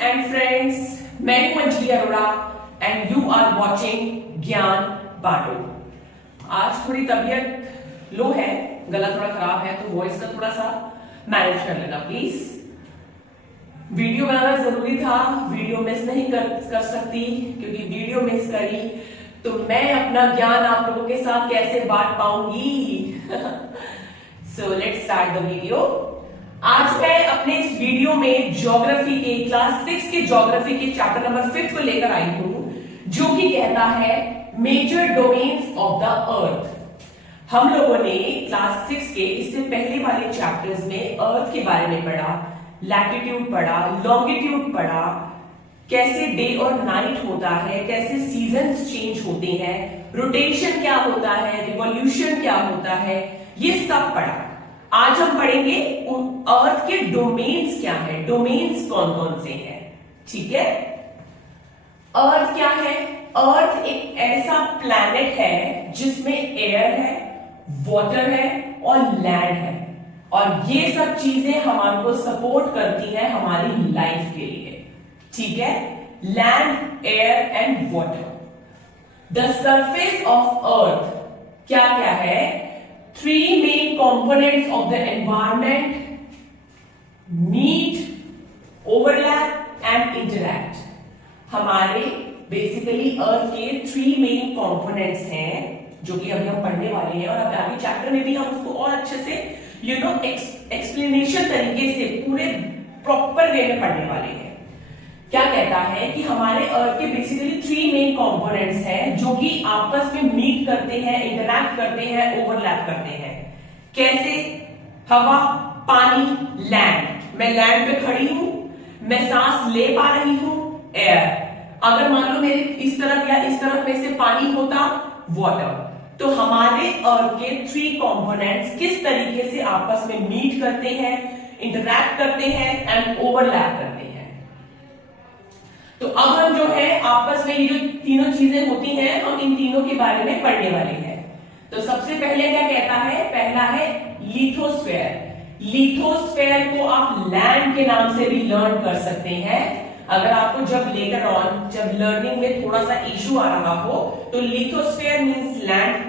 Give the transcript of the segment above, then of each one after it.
And friends, मैं हूं Anjali Arora and you are watching Gyan Banto. आज थोड़ी तबीयत लो है, गला थोड़ा खराब है, तो वॉइस का थोड़ा सा मैनेज कर लेना प्लीज। वीडियो बनाना जरूरी था, वीडियो मिस नहीं कर सकती, क्योंकि वीडियो मिस करी तो मैं अपना ज्ञान आप लोगों के साथ कैसे बांट पाऊंगी। So let's start the video. आज मैं अपने इस वीडियो में ज्योग्राफी के क्लास 6 के ज्योग्राफी के चैप्टर नंबर 5 को लेकर आई हूं, जो कि कहता है major domains of the earth. हम लोगों ने क्लास 6 के इससे पहले वाले चैप्टर्स में अर्थ के बारे में पढ़ा, लैटिट्यूड पढ़ा, लॉन्गिट्यूड पढ़ा, कैसे डे और नाइट होता है, कैसे सीजन्स चेंज होते हैं, रोटेशन क्या होता है, रिवॉल्यूशन क्या होता है, ये सब पढ़ा। आज हम पढ़ेंगे अर्थ के डोमेन्स क्या है, डोमेन्स कौन कौन से हैं। ठीक है, अर्थ क्या है? अर्थ एक ऐसा प्लैनेट है जिसमें एयर है, वाटर है और लैंड है, और ये सब चीजें हमारे सपोर्ट करती हैं हमारी लाइफ के लिए। ठीक है, land, air and water. The surface of earth क्या क्या है? 3 main components of the environment: meet, overlap and interact. हमारे बेसिकली अर्थ के 3 मेन कंपोनेंट्स हैं, जो कि अभी हम पढ़ने वाले हैं, और अब आगे चैप्टर में भी हम उसको और अच्छे से एक्सप्लेनेशन तरीके से पूरे प्रॉपर वे में पढ़ने वाले हैं। क्या कहता है कि हमारे अर्थ के बेसिकली 3 मेन कंपोनेंट्स हैं, जो कि आपस में मीट करते हैं, इंटरैक्ट करते हैं, ओवरलैप करते हैं। कैसे? हवा, पानी, लैंड। मैं लैंड पे खड़ी हूं, मैं सांस ले पा रही हूं, एयर। अगर मान लो मेरे इस तरफ या इस तरफ में से पानी होता, वाटर। तो हमारे अर्थ के 3 कंपोनेंट्स किस तरीके से आपस में मीट करते हैं, इंटरैक्ट करते हैं एंड ओवरलैप करते हैं। तो अब हम जो है आपस में ये जो तीनों चीजें होती हैं, हम इन तीनों के बारे में पढ़ने वाले हैं। तो सबसे पहले क्या कहता है? पहला है लिथोस्फेयर। लिथोस्फेयर को आप लैंड के नाम से भी लर्न कर सकते हैं। अगर आपको जब लेटर ऑन जब लर्निंग में थोड़ा सा इश्यू आ रहा हो, तो लिथोस्फेयर मींस लैंड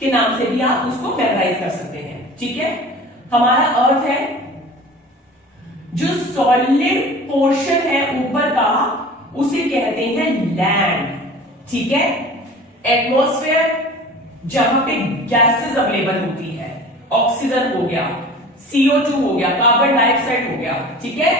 के नाम से भी आप उसको मेमोराइज कर सकते हैं। ठीक है, हमारा अर्थ है, जो सॉलिड पोर्शन है ऊपर का, उसे कहते हैं लैंड। ठीक है, एटमॉस्फेयर जहां पे गैसेस अवेलेबल होती है, ऑक्सीजन हो गया, CO2 हो गया, कार्बन डाइऑक्साइड हो गया। ठीक है,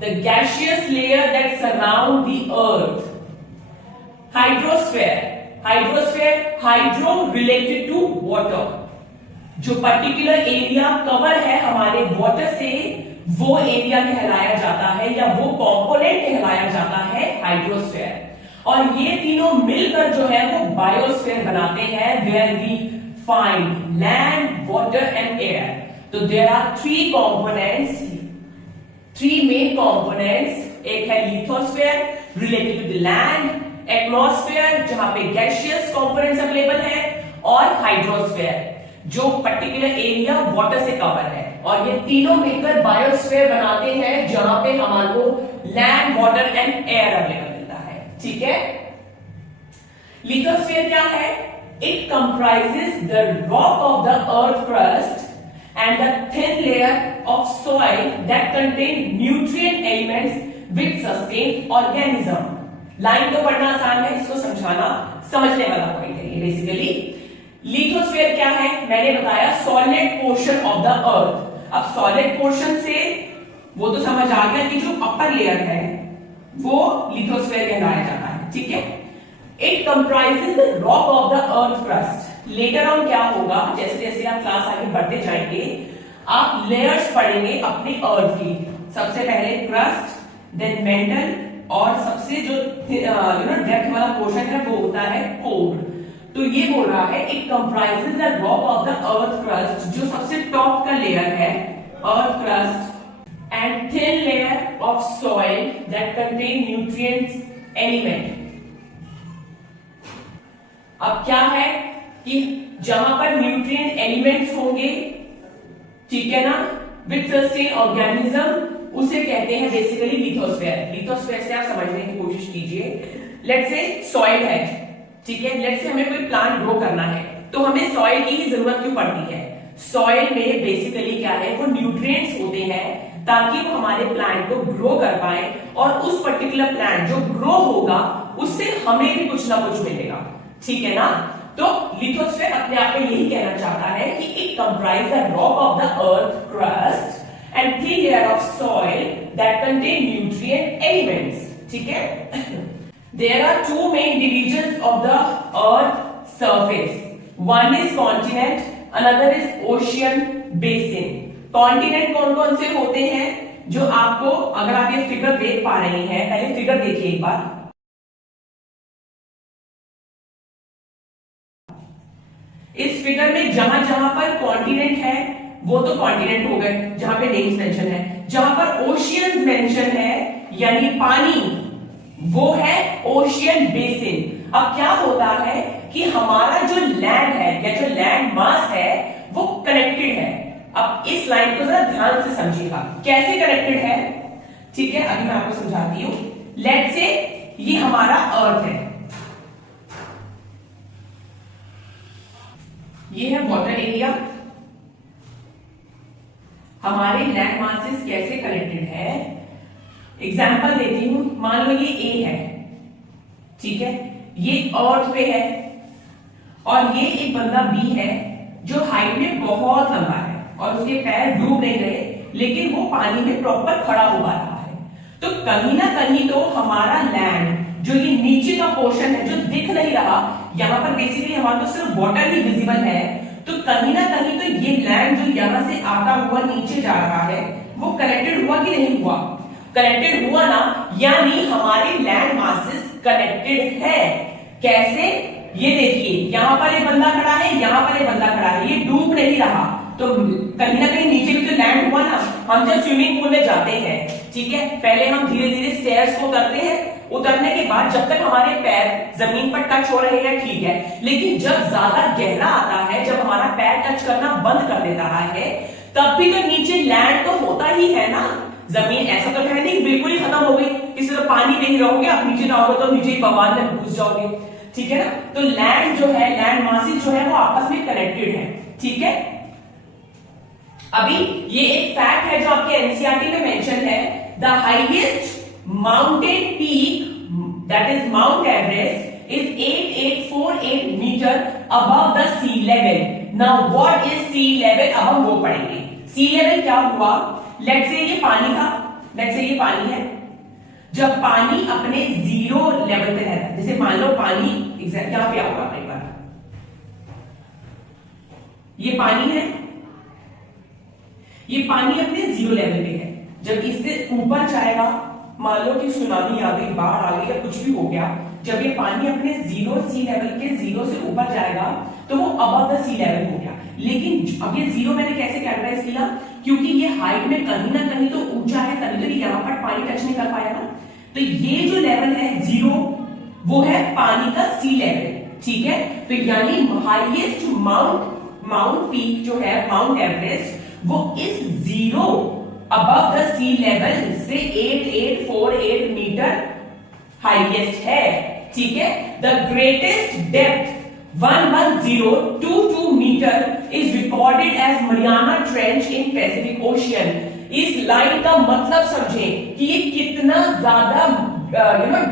the gaseous layer that surround the earth. Hydrosphere, hydrosphere hydro related to water. जो पर्टिकुलर एरिया कवर है हमारे वाटर से, वो एरिया कहलाया जाता है या वो कंपोनेंट कहलाया जाता है हाइड्रोस्फेयर। और ये तीनों मिलकर जो है वो बायोस्फीयर बनाते हैं, where we find land, water and air. तो there are 3 components, 3 main components. एक है lithosphere related to the land, atmosphere जहां पे गैसियस कंपोनेंट्स अवेलेबल है, और हाइड्रोस्फेयर जो पर्टिकुलर एरिया वाटर से कवर है। और ये तीनों मिलकर बायोस्फीयर बनाते हैं, जहां पे हमारे को land, water and air available मिलता है। ठीक है, लिथोस्फीयर क्या है? It comprises the rock of the earth crust and the thin layer of soil that contain nutrient elements which sustain organism. Line तो पढ़ना आसान है, इसको समझाना समझने वाला पॉइंट है ये। बेसिकली लिथोस्फीयर क्या है? मैंने बताया सॉलिड पोर्शन ऑफ द अर्थ। अब सॉलिड पोर्शन से वो तो समझ आ गया कि जो अपर लेयर है वो लिथोस्फीयर कहलाया जाता है। ठीक है, it comprises the rock of the earth crust. Later on क्या होगा, जैसे जैसे आप क्लास आगे बढ़ते जाएंगे, आप लेयर्स पढ़ेंगे अपने अर्थ की। सबसे पहले क्रस्ट, देन मेंटल, और सबसे जो डेप्थ वाला पोर्शन है वो होता है कोर। तो ये बोल रहा है it comprises the rock of the earth crust, जो सबसे टॉप का लेयर है earth crust, and thin layer of soil that contain nutrients element. अब क्या है कि जहां पर न्यूट्रिएंट एलिमेंट्स होंगे, ठीक है ना, विच सस्टेन ऑर्गेनिज्म, उसे कहते हैं बेसिकली लिथोस्फेयर। लिथोस्फेयर से आप समझने की कोशिश कीजिए। लेट्स से सॉइल है, ठीक है, लेट्स से हमें कोई प्लांट ग्रो करना है तो हमें सॉइल की ही जरूरत क्यों पड़ती है? सॉइल में बेसिकली क्या है, वो न्यूट्रिएंट्स होते हैं ताकि वो हमारे प्लांट को ग्रो कर पाए और उस पर्टिकुलर प्लांट जो ग्रो होगा उससे हमें भी कुछ ना कुछ मिलेगा, ठीक है ना। तो लिथोस्फेयर अपने आप में यही कहना चाहता है कि it comprise the rock of the earth crust and thin layer of soil that contain nutrient elements, ठीक है। There are two main divisions of the earth surface. One is continent, another is ocean basin. Continent कौन कौन से होते हैं जो आपको, अगर आप ये फिगर देख पा रहे हैं, पहले फिगर देखिए एक बार। इस फिगर में जहां जहां पर कॉन्टिनेंट है वो तो कॉन्टिनेंट हो गए जहां पे नेम्स मेंशन है, जहां पर ओशियंस मेंशन है यानी पानी, वो है ओशियन बेसिन। अब क्या होता है कि हमारा जो लैंड है या जो लैंड मास है वो कनेक्टेड है। अब इस लाइन को जरा ध्यान से समझिएगा कैसे कनेक्टेड है, ठीक है, अभी मैं आपको समझाती हूं। लेट्स से ये हमारा अर्थ है, ये है वाटर एरिया, हमारे लैंड मासेस कैसे कनेक्टेड है, एग्जाम्पल देती हूं। मान लो ये ए है, ठीक है, ये अर्थ पे है और ये एक बंदा बी है जो हाइट में बहुत लंबा है और उसके पैर डूब नहीं रहे लेकिन वो पानी में प्रॉपर खड़ा हो पा रहा है। तो कहीं ना कहीं तो हमारा लैंड जो ये नीचे का पोर्शन है जो दिख नहीं रहा, यहां पर बेसिकली हमारा तो सिर्फ वाटर ही विजिबल है, तो कहीं ना कहीं तो ये लैंड जो यहां से आता हुआ नीचे जा रहा है वो कनेक्टेड हुआ कि नहीं हुआ? कनेक्टेड हुआ ना, यानी हमारे लैंड मासेस कनेक्टेड है। कैसे? ये देखिए, यहां पर एक बंदा खड़ा है, यहां पर एक बंदा खड़ा है, ये डूब नहीं रहा, तो कहीं ना कहीं नीचे भी तो लैंड हुआ ना। हम जब स्विमिंग पूल में जाते हैं, ठीक है, पहले हम धीरे धीरे स्टेयर्स को करते हैं, उतरने के बाद जब तक हमारे पैर जमीन पर टच हो रहे हैं ठीक है, लेकिन जब ज्यादा गहरा आता है, जब हमारा पैर टच करना बंद कर देता है, तब भी तो नीचे लैंड तो होता ही है ना। जमीन ऐसा तो है नहीं बिल्कुल ही खत्म हो गई कि सिर्फ पानी में ही रहोगे, आप नीचे रहोगे तो नीचे ही भगवान में घुस जाओगे, ठीक है ना। तो लैंड जो है, लैंड मासेस जो है वो आपस में कनेक्टेड है, ठीक है। अभी ये एक फैक्ट है जो आपके एनसीईआरटी में मेंशन है, the highest mountain peak that is Mount Everest is 8848 metre above the sea level. Now what is sea level, अब हम वो पढ़ेंगे। सी लेवल क्या हुआ? लेट्स से ये पानी था, लेट्स से ये पानी है, जब पानी अपने जीरो लेवल पे रहता है, जैसे मान लो पानी एग्जैक्ट यहां पे आओगा एक बार, ये पानी है, ये पानी अपने जीरो लेवल पे है, जब इससे ऊपर जाएगा, मान लो कि सुनामी आ गई, बाढ़ आ गई या कुछ भी हो गया, जब ये पानी अपने जीरो सी लेवल के जीरो से ऊपर जाएगा तो वो अबव द सी लेवल हो गया। लेकिन अब ये जीरो मैंने कैसे कैटेगराइज किया? क्योंकि ये हाइट में कहीं ना कहीं तो ऊंचा है, तभी तो यहाँ पर पानी टच नहीं कर पाया ना। तो ये जो लेवल है जीरो, वो है पानी का सी लेवल, ठीक है। तो यानी हाईएस्ट माउंट पीक जो है माउंट एवरेस्ट, वो इस zero above the sea level से 8848 मीटर हाईएस्ट है, ठीक है। The greatest depth 11022 metre is recorded as Mariana Trench in Pacific Ocean. इस लाइन का मतलब समझें कि ये कितना ज्यादा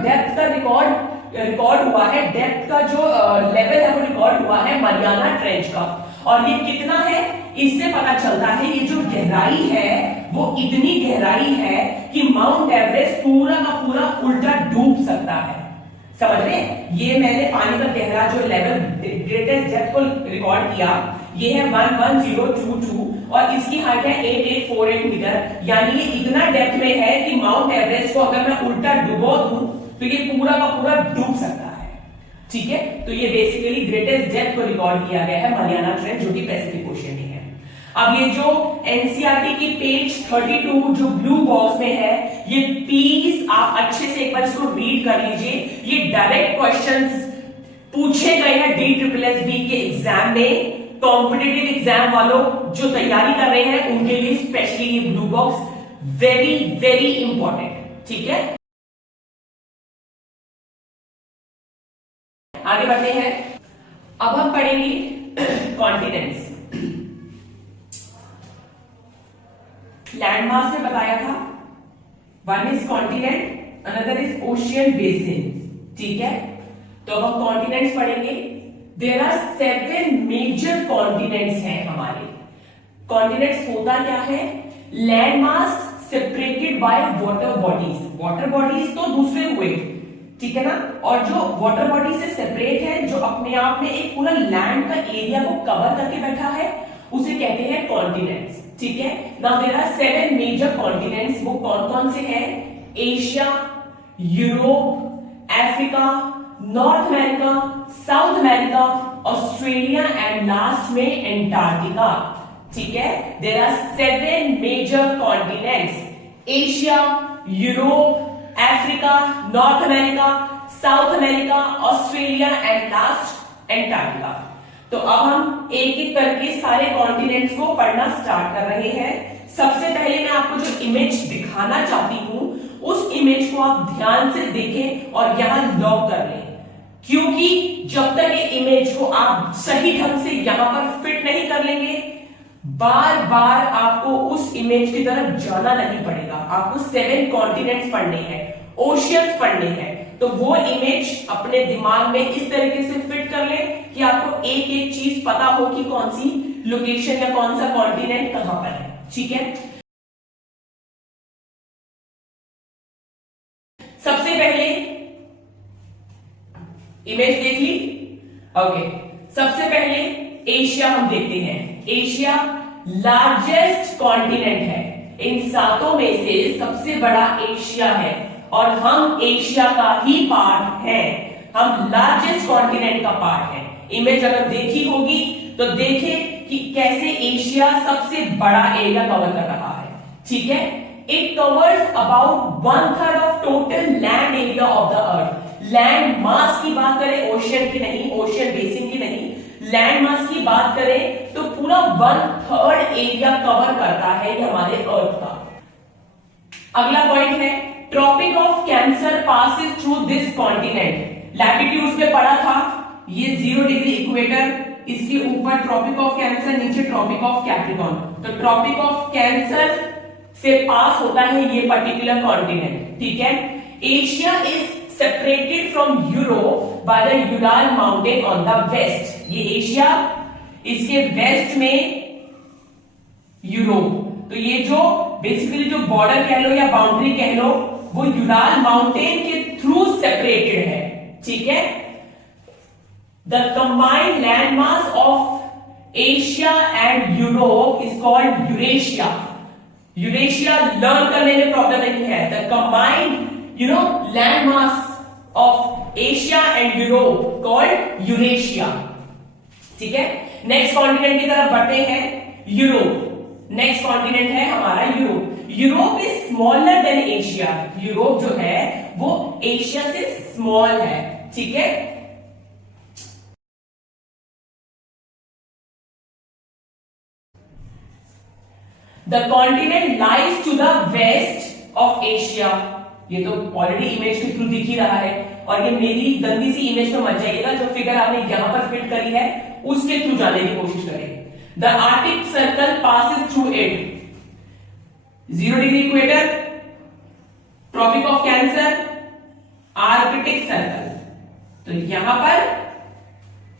डेप्थ का रिकॉर्ड हुआ है, डेप्थ का जो लेवल है वो रिकॉर्ड हुआ है मरियाना ट्रेंच का। और ये कितना है, इससे पता चलता है ये जो गहराई है वो इतनी गहराई है कि माउंट एवरेस्ट पूरा का पूरा उल्टा डूब सकता है। समझ रहे? ये मैंने पानी का गहरा जो लेवल ग्रेटेस्ट डेप्थ को रिकॉर्ड किया, ये है 11022 और इसकी हाइट है 8848 मीटर, यानी ये इतना डेप्थ में है कि माउंट एवरेस्ट को अगर मैं उल्टा डुबो दूं तो ये पूरा का पूरा डूब सकता है, ठीक है। तो ये बेसिकली ग्रेटेस्ट डेप्थ को रिकॉर्ड किया गया है मरियाना ट्रेंच जो कि पैसिफिक ओशियन में है। अब ये जो एनसीईआरटी की पेज 32 जो ब्लू बॉक्स में है, ये प्लीज आप अच्छे से एक बार इसको रीड कर लीजिए। ये डायरेक्ट क्वेश्चंस पूछे गए हैं DSSB के एग्जाम में, कॉम्पिटिटिव एग्जाम वालों जो तैयारी कर रहे हैं उनके लिए स्पेशली ये blue box very very important, ठीक है, आगे बढ़ते हैं। अब हम पढ़ेंगे कॉन्टिनेंट्स। लैंड मास में बताया था, one is continent, another is ocean basin, ठीक है। तो अब हम कॉन्टिनेंट्स पढ़ेंगे। देयर आर 7 मेजर कॉन्टिनेंट्स हैं हमारे। कॉन्टिनेंट्स होता क्या है? Land mass separated by water bodies. Water bodies तो दूसरे हुए, ठीक है ना, और जो वाटर बॉडी से सेपरेट है, जो अपने आप में एक पूरा लैंड का एरिया को कवर करके बैठा है, उसे कहते हैं कॉन्टिनेंट्स, ठीक है। Now there are 7 major continents. वो कौन कौन से हैं? Asia, Europe, Africa, North America, South America, Australia and last में एंटार्क्टिका, ठीक है। There are 7 major continents, Asia, Europe, Africa, North America, South America, Australia and last Antarctica. तो अब हम एक एक करके सारे कॉन्टिनेंट्स को पढ़ना स्टार्ट कर रहे हैं। सबसे पहले मैं आपको जो इमेज दिखाना चाहती हूं, उस इमेज को आप ध्यान से देखें और यहां लॉक कर लें, क्योंकि जब तक ये इमेज को आप सही ढंग से यहां पर फिट नहीं कर लेंगे, बार बार आपको उस इमेज की तरफ जाना नहीं पड़ेगा। आपको 7 कॉन्टिनेंट्स पढ़ने हैं, ओशियंस पढ़ने हैं, तो वो इमेज अपने दिमाग में इस तरीके से फिट कर ले कि आपको एक एक चीज पता हो कि कौन सी लोकेशन या कौन सा कॉन्टिनेंट कहां पर है, ठीक है। सबसे पहले इमेज देख ली, ओके। सबसे पहले एशिया हम देखते हैं। एशिया लार्जेस्ट कॉन्टिनेंट है, इन 7 में से सबसे बड़ा एशिया है और हम एशिया का ही पार्ट है, हम लार्जेस्ट कॉन्टिनेंट का पार्ट है। इमेज अगर देखी होगी तो देखें कि कैसे एशिया सबसे बड़ा एरिया कवर कर रहा है, ठीक है। It covers about 1/3 of total land area of the earth. Land mass की बात करें, ओशियन की नहीं, ओशियन बेसिन की नहीं, लैंड मास की बात करें तो पूरा 1/3 एरिया कवर करता है ये हमारे अर्थ का। अगला पॉइंट है, Tropic of Cancer passes through this continent. Latitudes में पढ़ा था, ये 0 डिग्री इक्वेटर, इसके ऊपर ट्रॉपिक ऑफ कैंसर, नीचे ट्रॉपिक ऑफ कैप्रिकॉर्न। तो ट्रॉपिक ऑफ कैंसर से पास होता है ये पर्टिकुलर कॉन्टिनेंट, ठीक है। Asia is separated from Europe by the Ural mountain on the west. ये एशिया, इसके वेस्ट में यूरोप। तो ये जो बेसिकली जो बॉर्डर कह लो या बाउंड्री कह लो, वो यूराल माउंटेन के थ्रू सेपरेटेड है, ठीक है। The combined land mass of Asia and Europe is called Eurasia. Eurasia learn करने में प्रॉब्लम नहीं है। The combined land mass of Asia and Europe called Eurasia, ठीक है। नेक्स्ट कॉन्टिनेंट की तरफ बढ़ते हैं, यूरोप। नेक्स्ट कॉन्टिनेंट है हमारा Europe. Europe is smaller than Asia. Europe जो है वो एशिया से स्मॉल है, ठीक है। The continent lies to the west of Asia. ये तो ऑलरेडी इमेज के थ्रू दिख ही रहा है, और ये मेरी गंदी सी इमेज में मत जाइएगा, जो फिगर आपने यहां पर फिट करी है उसके थ्रू जाने की कोशिश करें। The Arctic Circle passes through it. 0 degree equator, Tropic of Cancer, Arctic Circle. तो यहां पर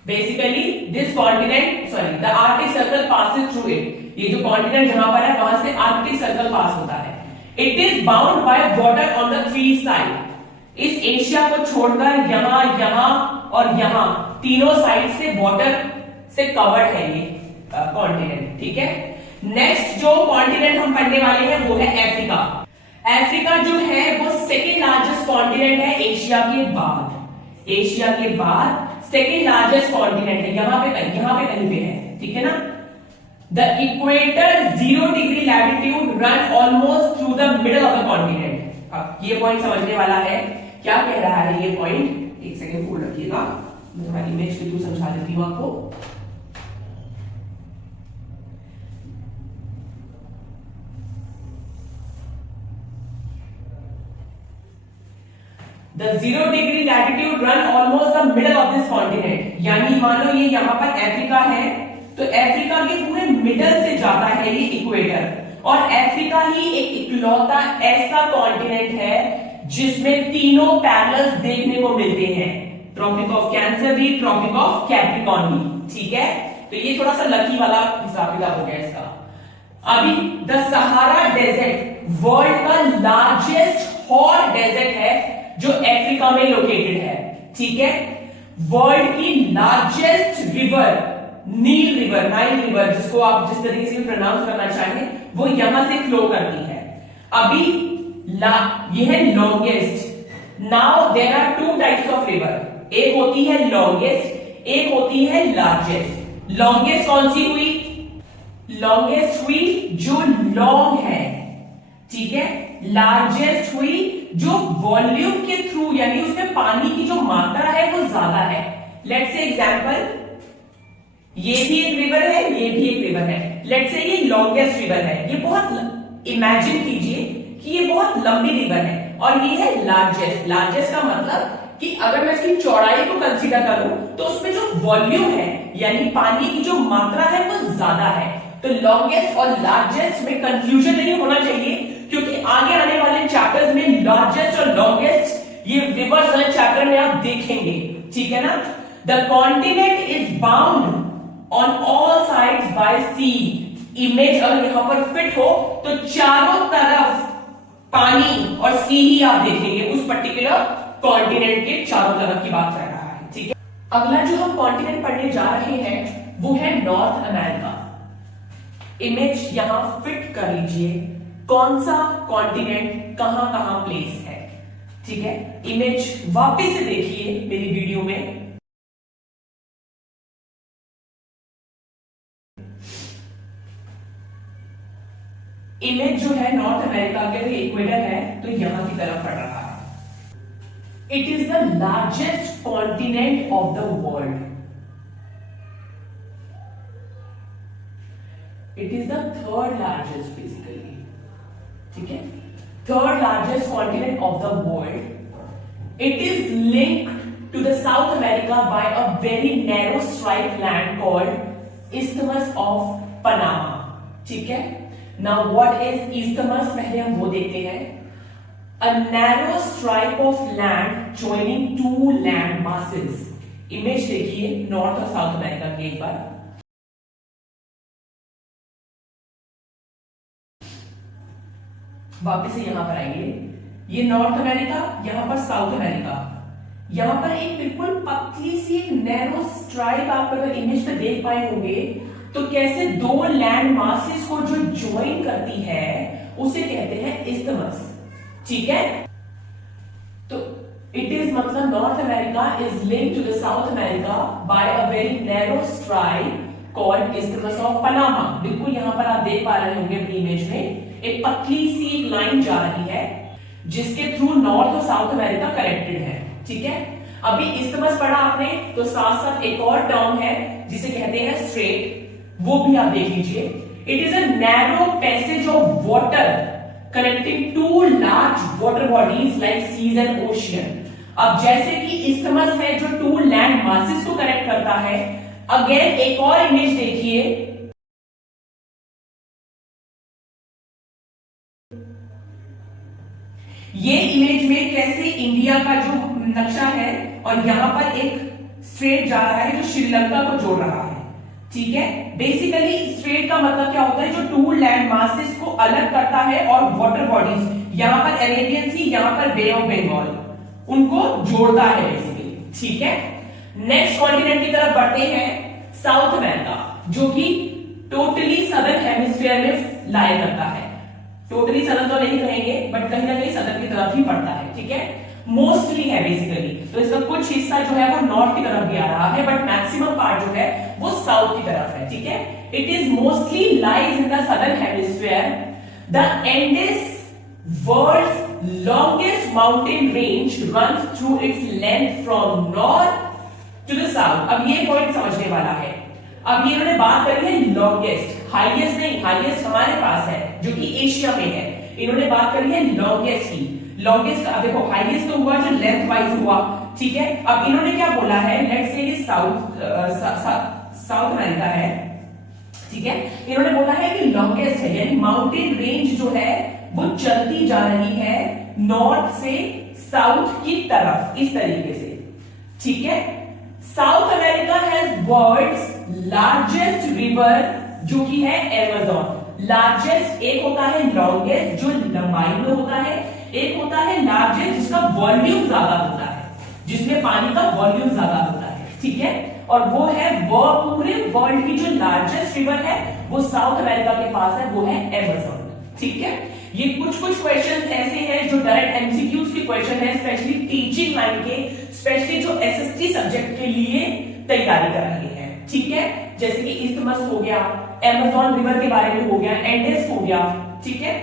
basically this continent, the Arctic Circle passes through it. ये जो कॉन्टिनेंट जहां पर है वहां से आर्कटिक सर्कल पास होता है। It is bound by water on the 3 side. इस एशिया को छोड़कर यहां, यहां और यहां तीनों साइड से वाटर से कवर्ड है ये कॉन्टिनेंट, ठीक है। नेक्स्ट जो कॉन्टिनेंट हम पढ़ने वाले हैं वो है अफ्रीका। अफ्रीका जो है वो सेकेंड लार्जेस्ट कॉन्टिनेंट है एशिया के बाद। एशिया के बाद सेकेंड लार्जेस्ट कॉन्टिनेंट है, यहां पे कहीं पे है, ठीक है ना। The equator 0 degree latitude run almost through the middle of the continent. अब ये पॉइंट समझने वाला है, क्या कह रहा है ये पॉइंट, एक सेकेंड होल्ड रखिएगा, मैं थोड़ा इमेज के थ्रू समझा देती हूं आपको। The 0 degree latitude run almost the middle of this continent, यानी मान लो ये यहाँ पर अफ्रीका है, तो अफ्रीका के पूरे मिडल से जाता है ये इक्वेटर, और अफ्रीका ही एक इकलौता ऐसा कॉन्टिनेंट है जिसमें तीनों पैरेलल्स देखने को मिलते हैं, ट्रॉपिक ऑफ कैंसर भी, ट्रॉपिक ऑफ कैप्रिकॉर्न भी, ठीक है। तो ये थोड़ा सा लकी वाला हिसाब किताब हो गया इसका। अभी द सहारा डेजर्ट वर्ल्ड का लार्जेस्ट हॉट डेजर्ट है जो अफ्रीका में लोकेटेड है, ठीक है। वर्ल्ड की लार्जेस्ट रिवर नील रिवर, नाइल रिवर, जिसको आप जिस तरीके से प्रोनाउंस करना चाहें, वो यहां से फ्लो करती है। अभी ये है longest. Now there are two types of river, एक होती है लॉन्गेस्ट, एक होती है लार्जेस्ट। लॉन्गेस्ट कौन सी हुई? लॉन्गेस्ट हुई जो लॉन्ग है, ठीक है। लार्जेस्ट हुई जो वॉल्यूम के थ्रू, यानी उसमें पानी की जो मात्रा है वो ज्यादा है। लेट्स से एग्जांपल, ये भी एक रिवर है, ये भी एक रिवर है। लेट्स से ये लॉन्गेस्ट रिवर है, ये बहुत इमेजिन कीजिए कि ये बहुत लंबी रिवर है, और ये है लार्जेस्ट। लार्जेस्ट का मतलब कि अगर मैं इसकी चौड़ाई को कंसीडर करूं तो उसमें जो वॉल्यूम है यानी पानी की जो मात्रा है वो ज्यादा है। तो लॉन्गेस्ट और लार्जेस्ट में कंफ्यूजन नहीं होना चाहिए, क्योंकि आगे आने वाले चैप्टर्स में लार्जेस्ट और लॉन्गेस्ट ये रिवर्स वाले चैप्टर में आप देखेंगे, ठीक है ना। The continent is bound on all sides by sea. Image अगर यहां पर फिट हो तो चारों तरफ पानी और सी ही आप देखेंगे, उस पर्टिकुलर कॉन्टिनेंट के चारों तरफ की बात कर रहा है, ठीक है। अगला जो हम कॉन्टिनेंट पढ़ने जा रहे हैं वो है नॉर्थ अमेरिका। इमेज यहां फिट कर लीजिए, कौन सा कॉन्टिनेंट कहां कहां प्लेस है, ठीक है। इमेज वापस से देखिए मेरी वीडियो में। इमेज जो है नॉर्थ अमेरिका के लिए इक्वेटर है, तो यहां की तरफ पड़ रहा है। It is the largest continent of the world. It is the third largest basically, ठीक है, third largest continent of the world. It is linked to the South America by a very narrow stripe land called isthmus of Panama, ठीक है। Now what is isthmus? पहले हम वो देखते हैं। A narrow stripe of land joining two land masses. Image देखिए north और south America की एक बार। वापस से यहां पर आइए, ये नॉर्थ अमेरिका, यहां पर साउथ अमेरिका। यहां पर एक बिल्कुल पतली सी नैरो स्ट्राइप आप अगर इमेज में देख पाए होंगे तो कैसे दो लैंड मासेस को जो ज्वाइन करती है उसे कहते हैं इस्थमस, ठीक है। तो इट इज मतलब North America is linked to the South America by a very narrow stripe called isthmus of Panama. बिल्कुल यहां पर आप देख पा रहे होंगे अपनी इमेज में एक पतली सी एक लाइन जा रही है जिसके थ्रू नॉर्थ और साउथ अमेरिका कनेक्टेड है, ठीक है। अभी इस्थमस पढ़ा आपने, तो साथ साथ एक और टर्म है जिसे कहते हैं स्ट्रेट, वो भी आप देख लीजिए। It is a narrow passage of water connecting two large water bodies like seas and ocean. अब जैसे कि इस्थमस है जो टू लैंड मासेस को कनेक्ट करता है, अगेन एक और इमेज देखिए। ये इमेज में कैसे इंडिया का जो नक्शा है और यहां पर एक स्ट्रेट जा रहा है जो श्रीलंका को जोड़ रहा है, ठीक है। बेसिकली स्ट्रेट का मतलब क्या होता है, जो टू लैंड मासेस को अलग करता है और वाटर बॉडीज, यहां पर अरेबियन सी, यहां पर बे ऑफ बंगाल, उनको जोड़ता है बेसिकली, ठीक है। नेक्स्ट कॉन्टिनेंट की तरफ बढ़ते हैं, साउथ अमेरिका, जो कि टोटली सदर्न हेमिस्फीयर में लाया करता है। टोटली सदर्न तो नहीं कहेंगे बट कहीं ना कहीं सदर्न की तरफ ही पड़ता है, ठीक है। मोस्टली है बेसिकली, तो इसका कुछ हिस्सा जो है वो नॉर्थ की तरफ भी आ रहा है, बट मैक्सिमम पार्ट जो है वो साउथ की तरफ है, ठीक है। It is mostly lies in the southern hemisphere. The Andes world's longest mountain range runs through its length from north to the south. अब ये पॉइंट समझने वाला है। अब ये इन्होंने बात करी है लॉन्गेस्ट, हाईएस्ट नहीं, हाईएस्ट हमारे पास है जो कि एशिया में है। इन्होंने बात करी है लॉन्गेस्ट की। लॉन्गेस्ट, अब देखो हाईएस्ट तो हुआ जो लेंथ वाइज हुआ, ठीक है। अब इन्होंने क्या बोला है, लेट्स से ये साउथ अमेरिका है, ठीक है। इन्होंने बोला है कि लॉन्गेस्ट है, यानी माउंटेन रेंज जो है वो चलती जा रही है नॉर्थ से साउथ की तरफ, इस तरीके से, ठीक है। South America has world's largest river, जो कि है अमेज़न। लार्जेस्ट एक होता है लॉन्गेस्ट जो लंबाई में होता है, एक होता है लार्जेस्ट जिसका वॉल्यूम ज्यादा होता है, जिसमें पानी का वॉल्यूम ज्यादा होता है, ठीक है। और वो है वो पूरे वर्ल्ड की जो लार्जेस्ट रिवर है वो साउथ अमेरिका के पास है, वो है अमेज़न, ठीक है। ये कुछ क्वेश्चंस ऐसे हैं जो डायरेक्ट एमसीक्यूज के क्वेश्चन है, स्पेशली टीचिंग लाइन के, स्पेशली जो एसएसटी सब्जेक्ट के लिए तैयारी कर रहे हैं, ठीक है। जैसे कि इस्थमस हो गया, अमेज़न रिवर के बारे में हो गया, एंडेस हो गया, ठीक है।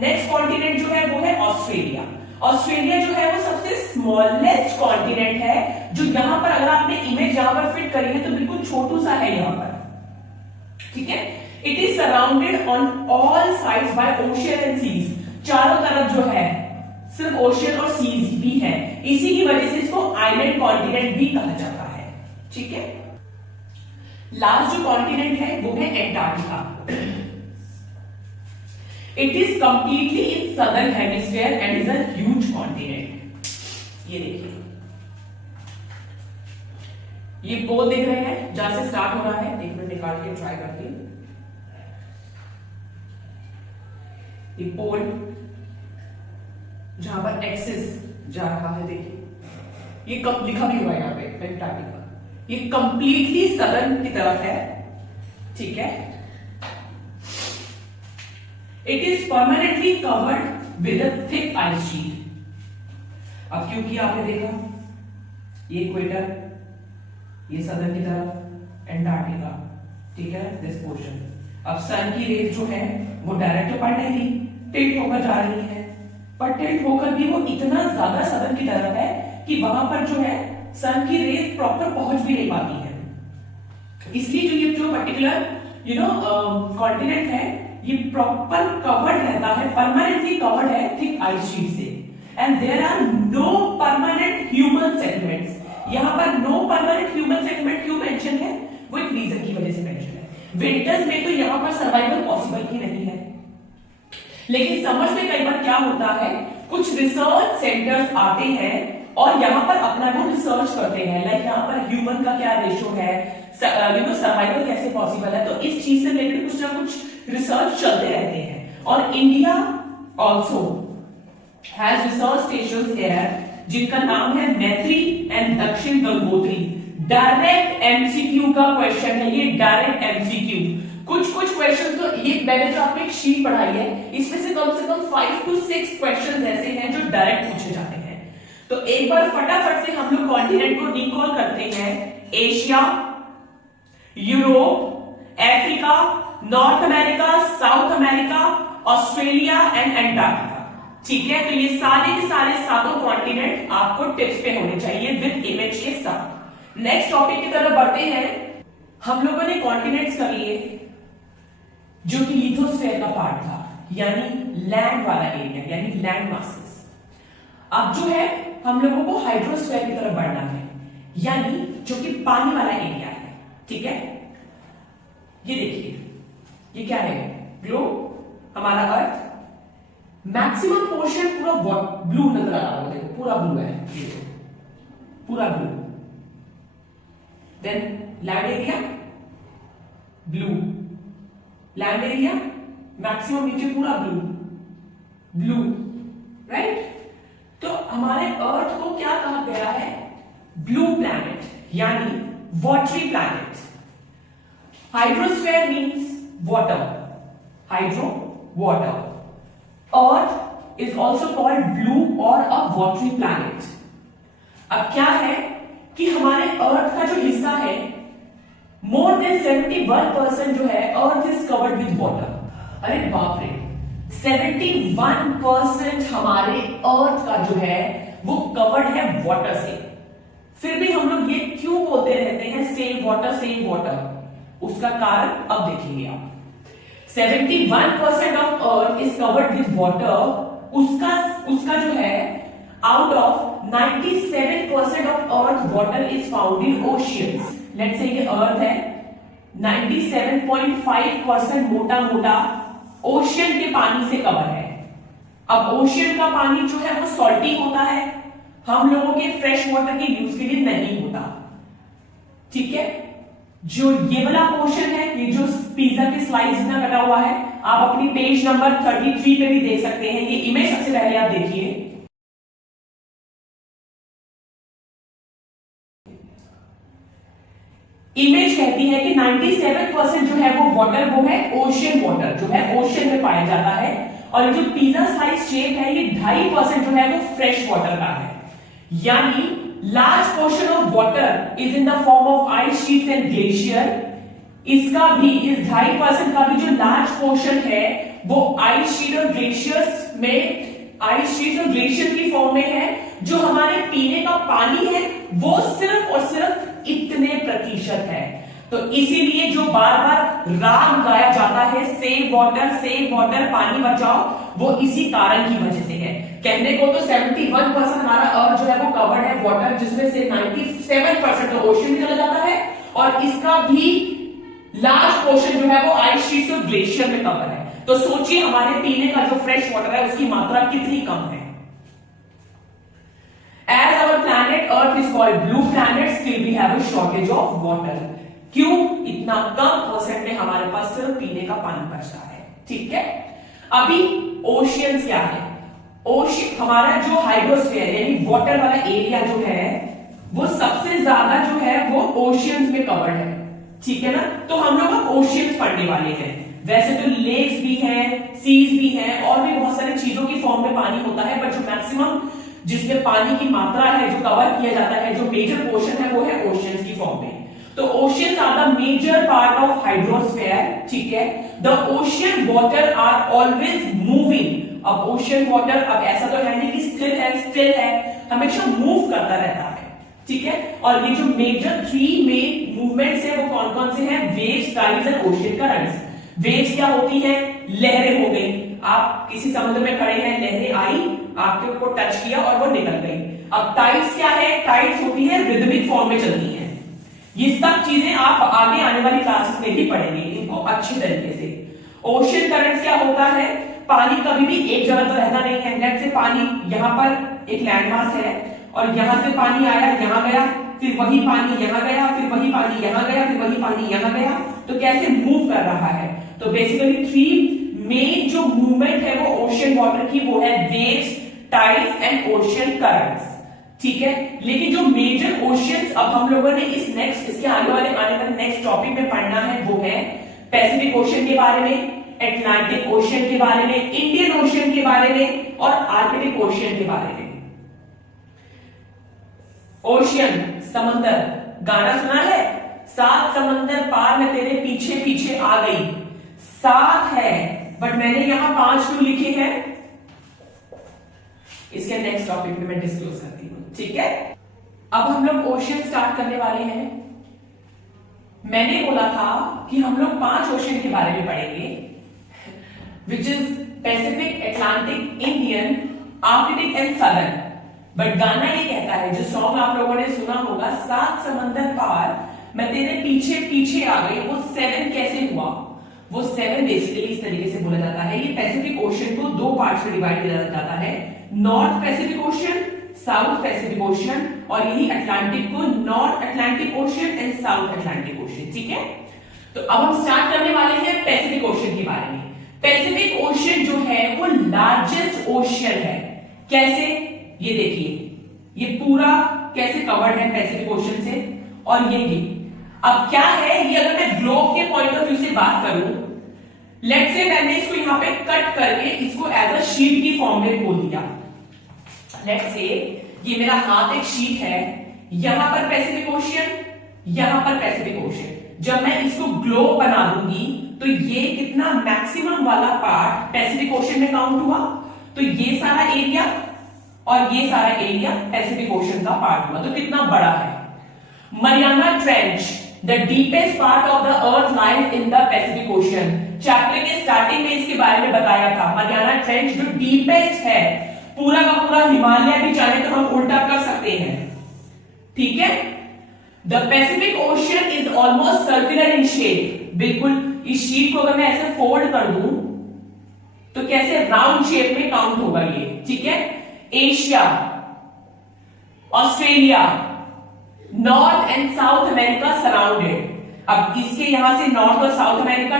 नेक्स्ट कॉन्टिनेंट जो है वो है ऑस्ट्रेलिया। ऑस्ट्रेलिया जो है वो सबसे स्मॉलेस्ट कॉन्टिनेंट है, जो यहां पर अगर आपने इमेज यहां पर फिट करी है तो बिल्कुल छोटू सा है यहां पर, ठीक है। It is surrounded on all sides by ocean and seas, चारों तरफ जो है सिर्फ ओशियन और सीज भी है, इसी की वजह से इसको आइलैंड कॉन्टिनेंट भी कहा जाता है, ठीक है। लास्ट जो कॉन्टिनेंट है वो है Antarctica. It is completely in southern hemisphere and is a huge continent. ये देखिए, ये पोल देख रहे हैं जहां से स्टार्ट हो रहा है, एक मिनट निकाल के ट्राई करती हूं। ये पोल जहां पर एक्सिस जा रहा है, देखिए ये कब लिखा भी हुआ है यहां पे एंटार्क्टिका, ये कंप्लीटली सदर्न की तरफ है, ठीक है। It is permanently covered with a thick ice sheet. अब क्योंकि आपने देखा ये इक्वेटर, ये सदर्न की तरफ एंटार्क्टिका, ठीक है, दिस पोर्शन। अब सन की रेज जो है वो डायरेक्ट तो पड़ नहीं रही, टिल्ट होकर जा रही है, पर टिल्ट होकर भी वो इतना ज्यादा सदर्न की तरफ है कि वहां पर जो है सन की रेज प्रॉपर पहुंच भी नहीं पाती है। इसलिए जो ये जो पर्टिकुलर कॉन्टिनेंट है ये प्रॉपर कवर्ड रहता है, परमानेंटली कवर्ड है थिक आइस शीट से, and there are no permanent human settlements. यहां पर नो परमानेंट ह्यूमन सेटलमेंट क्यों मेंशन है, वो एक रीजन की वजह से मेंशन है। विंटर्स में तो यहां पर सर्वाइवल पॉसिबल ही नहीं है, लेकिन समर्स में कई बार क्या होता है, कुछ रिसर्च सेंटर्स आते हैं और यहां पर अपना वो रिसर्च करते हैं, लाइक यहां पर ह्यूमन का क्या रेशो है, सर्वाइवल कैसे पॉसिबल है, तो इस चीज से रिलेटेड कुछ ना कुछ रिसर्च चलते रहते हैं। और India also has research stations here जिनका नाम है मैत्री एंड दक्षिण गंगोत्री। डायरेक्ट एमसीक्यू का क्वेश्चन है ये, डायरेक्ट एमसीक्यू। कुछ क्वेश्चन तो ये मैंने जो आपको एक शीट पढ़ाई है, इसमें से कम 5 to 6 क्वेश्चन ऐसे हैं जो डायरेक्ट पूछे जाते हैं। तो एक बार फटाफट से हम लोग कॉन्टिनेंट को रिकॉल करते हैं। Asia, Europe, Africa, North America, South America, Australia and Antarctica, ठीक है। तो ये सारे के सारे सातों कॉन्टिनेंट आपको टिप्स पे होने चाहिए विद इमेज के साथ। नेक्स्ट टॉपिक की तरफ बढ़ते हैं। हम लोगों ने कॉन्टिनेंट्स कर लिए जो कि लिथोस्फीयर का पार्ट था, यानी लैंड वाला एरिया, यानी लैंड मासेस। अब जो है हम लोगों को हाइड्रोस्फीयर की तरफ बढ़ना है, यानी जो कि पानी वाला एरिया है, ठीक है। ये देखिए, ये क्या है, ग्लोब, हमारा अर्थ। मैक्सिमम पोर्शन पूरा ब्लू नजर आ रहा है, देखो पूरा ब्लू है, पूरा blue. Then land area blue, land area maximum नीचे पूरा ब्लू, ब्लू, राइट। तो हमारे अर्थ को क्या कहा गया है, ब्लू प्लैनेट, यानी watery planet. Hydrosphere means water, hydro water. Earth is also called blue और अ वाटरी प्लैनेट। अब क्या है कि हमारे अर्थ का जो हिस्सा है, मोर देन 71% जो है earth is covered with water. अरे बाप रे, 71% हमारे अर्थ का जो है वो कवर्ड है वाटर से। फिर भी हम लोग ये क्यों बोलते रहते हैं सेम वाटर, उसका कारण अब देखेंगे आप। 71% of earth is covered with water, उसका जो है out of 97% of earth water is found in oceans. Let's say ये अर्थ है, 97.5% मोटा मोटा ओशियन के पानी से कवर है। अब ओशियन का पानी जो है वो सॉल्टी होता है, हम लोगों के फ्रेश वाटर के यूज के लिए नहीं होता, ठीक है। जो ये वाला पोर्शन है, ये जो पिज्जा की स्लाइस इतना कटा हुआ है, आप अपनी पेज नंबर 33 पे भी देख सकते हैं। ये इमेज सबसे पहले आप देखिए। इमेज कहती है कि 97% जो है वो वाटर, वो है ओशियन वाटर, जो है ओशियन में पाया जाता है। और ये जो पिज्जा स्लाइस शेप है, ये 2.5% जो है वो फ्रेश वाटर का है। यानी large portion of water is in the form of ice sheets and glacier। इसका भी, इस 2.5% का भी जो लार्ज पोर्शन है वो आइस शीट और ग्लेशियर्स में, आइस शीट और ग्लेशियर की फॉर्म में है। जो हमारे पीने का पानी है वो सिर्फ और सिर्फ इतने प्रतिशत है। तो इसीलिए जो बार बार राग गाया जाता है, सेव वाटर, पानी बचाओ, वो इसी कारण की वजह से है। कहने को तो 71% हमारा अर्थ जो है वो कवर्ड है वाटर, जिसमें से 97% तो ओशन में चला जाता है, और इसका भी लार्ज पोर्शन जो है वो आइस शीट्स और ग्लेशियर में कवर है। तो सोचिए हमारे पीने का जो फ्रेश वाटर है उसकी मात्रा कितनी कम है। As our planet Earth is called blue planet, still we have a shortage of water। क्यों? इतना कम परसेंट में हमारे पास सिर्फ पीने का पानी बचता है, ठीक है। अभी ओशियंस क्या है? ओशियन हमारा जो हाइड्रोस्फीयर यानी वाटर वाला एरिया जो है वो सबसे ज्यादा जो है वो ओशियंस में कवर्ड है, ठीक है ना। तो हम लोग अब ओशियंस पढ़ने वाले हैं। वैसे तो लेक्स भी हैं, सीज भी हैं, और भी बहुत सारी चीजों की फॉर्म में पानी होता है, बट जो मैक्सिमम जिसमें पानी की मात्रा है जो कवर किया जाता है, जो मेजर पोर्शन है वो है ओशियंस की फॉर्म में। तो oceans are the major part of hydrosphere, ठीक है। The ocean water are always moving. अब ओशियन वाटर अब ऐसा तो है नहीं कि स्टिल है, हमेशा मूव करता रहता है, ठीक है। और ये जो मेजर 3 मेन मूवमेंट्स है वो कौन कौन से हैं? Waves, tides and ocean currents. Waves क्या होती हैं? लहरें हो गई। आप किसी समुद्र में खड़े हैं, लहरें आई, आपके ऊपर टच किया और वो निकल गई। अब टाइड्स क्या है? टाइड्स होती है रिदमिक फॉर्म में चलती है। ये सब चीजें आप आगे आने वाली क्लासेस में भी पढ़ेंगे इनको अच्छी तरीके से। ओशियन करंट्स क्या होता है? पानी कभी भी एक जगह तो रहता नहीं है। लेट्स से पानी यहाँ पर एक लैंडमास है और यहां से पानी आया, यहां गया, फिर वही पानी यहां गया, फिर वही पानी यहां गया, फिर वही पानी यहां गया। तो कैसे मूव कर रहा है? तो बेसिकली 3 मेन जो मूवमेंट है वो ओशियन वाटर की, वो है waves, tides and ocean currents, ठीक है। लेकिन जो मेजर ओशियंस अब हम लोगों ने इसके आने वाले नेक्स्ट टॉपिक में पढ़ना है वो है पैसिफिक ओशियन के बारे में, अटलांटिक ओशियन के बारे में, इंडियन ओशियन के बारे में और आर्कटिक ओशियन के बारे में। ओशियन, समंदर, गाना सुना है? 7 समंदर पार मैं तेरे पीछे पीछे आ गई। 7 है बट मैंने यहां 5 क्यों लिखे हैं? इसके नेक्स्ट टॉपिक में मैं डिस्क्लोज करती हूं, ठीक है। अब हम लोग ओशियन स्टार्ट करने वाले हैं। मैंने बोला था कि हम लोग 5 ओशियन के बारे में पढ़ेंगे, which is Pacific, Atlantic, Indian, Arctic and southern. But गाना ये कहता है, जो सॉन्ग आप लोगों ने सुना होगा, 7 समंदर पार मैं तेरे पीछे पीछे आ गई, वो 7 कैसे हुआ? वो 7 बेसिकली इस तरीके से बोला जाता है। ये पैसिफिक ओशियन को 2 पार्ट्स में डिवाइड किया जाता है, north Pacific ocean, south Pacific ocean, और यही अटलांटिक को north Atlantic ocean and south Atlantic ocean, ठीक है। तो अब हम स्टार्ट करने वाले हैं पैसिफिक ओशियन के बारे में। पैसिफिक ओशियन जो है वो लार्जेस्ट ओशियन है। कैसे? ये देखिए, ये पूरा कैसे कवर्ड है पैसिफिक ओशियन से, और ये अब क्या है, ये अगर मैं ग्लोब के पॉइंट ऑफ व्यू से बात करूं, लेट्स से मैंने इसको यहां पे कट करके इसको एज अ शीट की फॉर्म में खोल दिया। लेट्स से ये मेरा हाथ एक शीट है, यहां पर पैसिफिक ओशियन, यहां पर पैसिफिक ओशियन। जब मैं इसको ग्लोब बना दूंगी तो ये कितना मैक्सिमम वाला पार्ट पैसिफिक ओशियन में काउंट हुआ, तो ये सारा एरिया और ये सारा एरिया पैसिफिक ओशियन का पार्ट हुआ। तो कितना बड़ा है? Mariana trench, the deepest part of the earth lies in the Pacific ocean. Chapter के स्टार्टिंग में इसके बारे में बताया था। मरियाना ट्रेंच जो डीपेस्ट है पूरा का पूरा हिमालय भी चाहे तो हम उल्टा कर सकते हैं, ठीक है। The Pacific ocean is almost circular in shape, बिल्कुल इस शीट को अगर मैं ऐसे फोल्ड कर दूं तो कैसे राउंड शेप में काउंट होगा ये, ठीक है। Asia, Australia, north and South America surrounded. अब इसके यहां से नॉर्थ और साउथ अमेरिका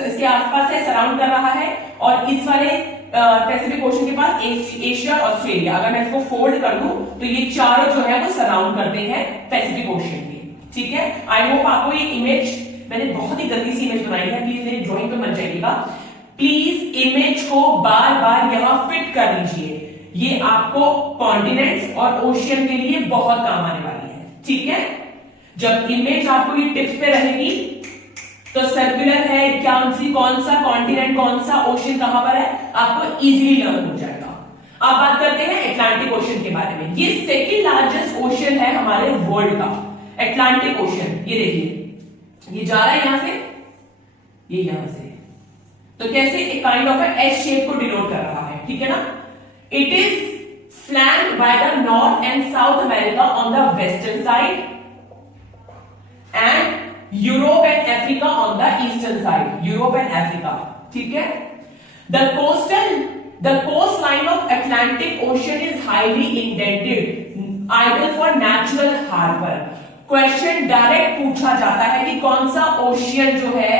इसके आसपास है, सराउंड कर रहा है, और इस वाले पैसिफिक ओशन के पास एशिया और ऑस्ट्रेलिया। अगर मैं इसको फोल्ड कर दूं तो ये चारों जो है वो सराउंड करते हैं पैसिफिक ओशन के, ठीक है। आई होप आपको ये इमेज, मैंने बहुत ही गंदी सी इमेज बनाई है, प्लीज मेरी ड्राइंग पे मत जाइएगा, प्लीज इमेज को बार बार यहां फिट कर लीजिए, ये आपको कॉन्टिनेंट्स और ओशियन के लिए बहुत काम आने वाली है, ठीक है। जब इमेज आपको ये टिप्स पे रहेगी तो सर्कुलर है क्या, कौन सा कॉन्टिनेंट, कौन सा ओशियन कहां पर है, आपको इजीली लर्न हो जाएगा। अब बात करते हैं अटलांटिक ओशियन के बारे में। ये सेकंड लार्जेस्ट ओशियन है हमारे वर्ल्ड का, अटलांटिक ओशियन। ये देखिए ये जा रहा है यहां से, ये यहां से, तो कैसे एक काइंड ऑफ एस शेप को डिनोट कर रहा है, ठीक है ना। It is flanked by the North and South America on the western side and Europe and Africa on the eastern side, Europe and Africa, ठीक है। The coast line of Atlantic Ocean is highly indented, ideal for natural harbour. Question direct पूछा जाता है कि कौन सा ocean जो है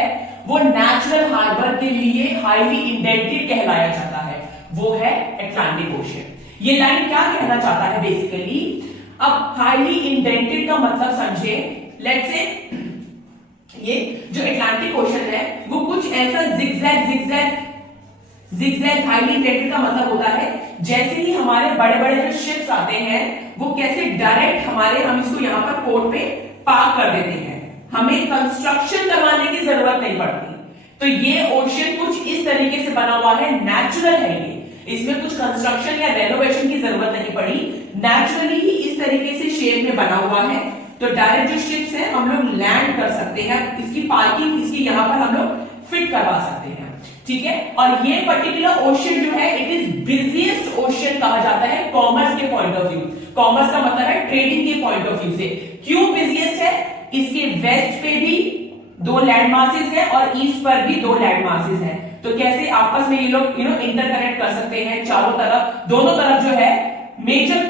वो नेचुरल हार्बर के लिए हाईली इंडेंटेड कहलाया जाता है, वो है अटलांटिक ओशियन। ये लाइन क्या कहना चाहता है बेसिकली, अब हाईली इंडेंटेड का मतलब समझे, लेट्स से ये जो अटलांटिक ओशन है वो कुछ ऐसा जिगजैग हाईली इंडेंटेड का मतलब होता है जैसे ही हमारे बड़े बड़े जो शिप्स आते हैं वो कैसे डायरेक्ट हम इसको यहां पर पोर्ट पे पार्क कर देते हैं, हमें कंस्ट्रक्शन करवाने की जरूरत नहीं पड़ती। तो ये ओशन कुछ इस तरीके से बना हुआ है, नेचुरल है ये, इसमें कुछ कंस्ट्रक्शन या रेनोवेशन की जरूरत नहीं पड़ी, नेचुरली ही इस तरीके से शेप में बना हुआ है। तो डायरेक्ट जो शिप्स है हम लोग लैंड कर सकते हैं, इसकी पार्किंग इसकी यहां पर हम लोग फिट करवा सकते हैं, ठीक है। और ये पर्टिकुलर ओशन जो है इट इज बिजिएस्ट ओशन कहा जाता है कॉमर्स के पॉइंट ऑफ व्यू। कॉमर्स का मतलब है ट्रेडिंग के पॉइंट ऑफ व्यू से। क्यों बिजिएस्ट है, इसके वेस्ट पे भी 2 लैंड मासेस है और ईस्ट पर भी 2 लैंड मासेस है, तो कैसे आपस में ये लोग इंटरकनेक्ट कर सकते हैं, चारों तरफ दोनों तरफ जो है मेजर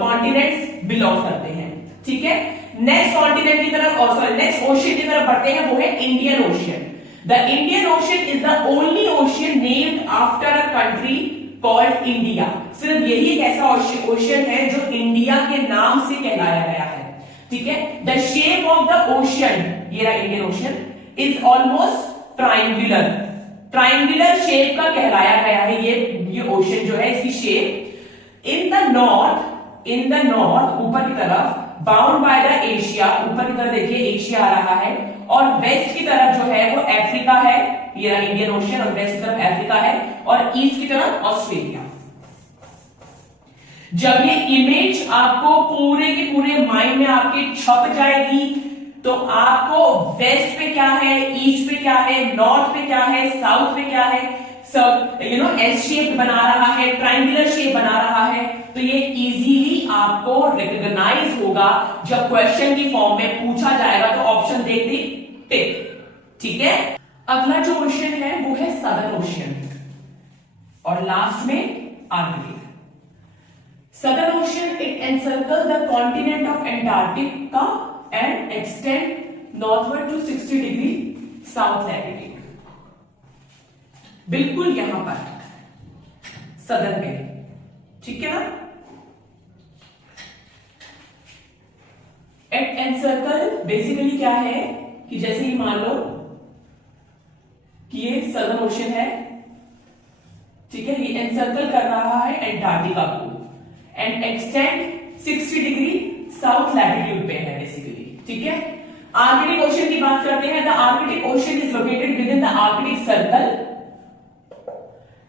कॉन्टिनेंट्स बिलोंग करते हैं, ठीक है। नेक्स्ट कॉन्टिनेंट की तरफ और सॉरी नेक्स्ट ओशियन की तरफ बढ़ते हैं, वो है Indian ocean. The Indian ocean is the only ocean named after a country called India. सिर्फ यही एक ऐसा ओशियन है जो इंडिया के नाम से कहलाया गया है, ठीक है। The shape of the ocean, ये रहा Indian ocean, is almost triangular, triangular shape का कहलाया गया है ये ओशियन जो है, इसकी शेप। इन द नॉर्थ ऊपर की तरफ बाउंड बाय द एशिया, ऊपर की तरफ देखिए एशिया आ रहा है, और वेस्ट की तरफ जो है वो अफ्रीका है, ये रहा इंडियन ओशियन, और वेस्ट की तरफ अफ्रीका है, और ईस्ट की तरफ ऑस्ट्रेलिया। जब ये इमेज आपको पूरे के पूरे माइंड में आपके छप जाएगी तो आपको वेस्ट पे क्या है, ईस्ट पे क्या है, नॉर्थ पे क्या है, साउथ पे क्या है, सब एस शेप बना रहा है, ट्राइंगुलर शेप बना रहा है, तो ये इजीली आपको रिकॉग्नाइज होगा जब क्वेश्चन की फॉर्म में पूछा जाएगा। तो ऑप्शन देखते टिक, ठीक है। अगला जो ओशियन है वो है सदर्न ओशियन, और लास्ट में Arctic. Southern Ocean it encircle the continent of Antarctica and extend northward to 60 degree south latitude, बिल्कुल यहां पर सदर्न में, ठीक है ना। एट एनसर्कल बेसिकली क्या है कि जैसे ही मान लो कि ये सदर्न ओशियन है, ठीक है, ये एनसर्कल कर रहा है एंटार्क्टिका को, and extend 60 degree south latitude पे है बेसिकली, ठीक है। आर्कटिक ओशियन की बात करते हैं। The Arctic Ocean is located within the Arctic circle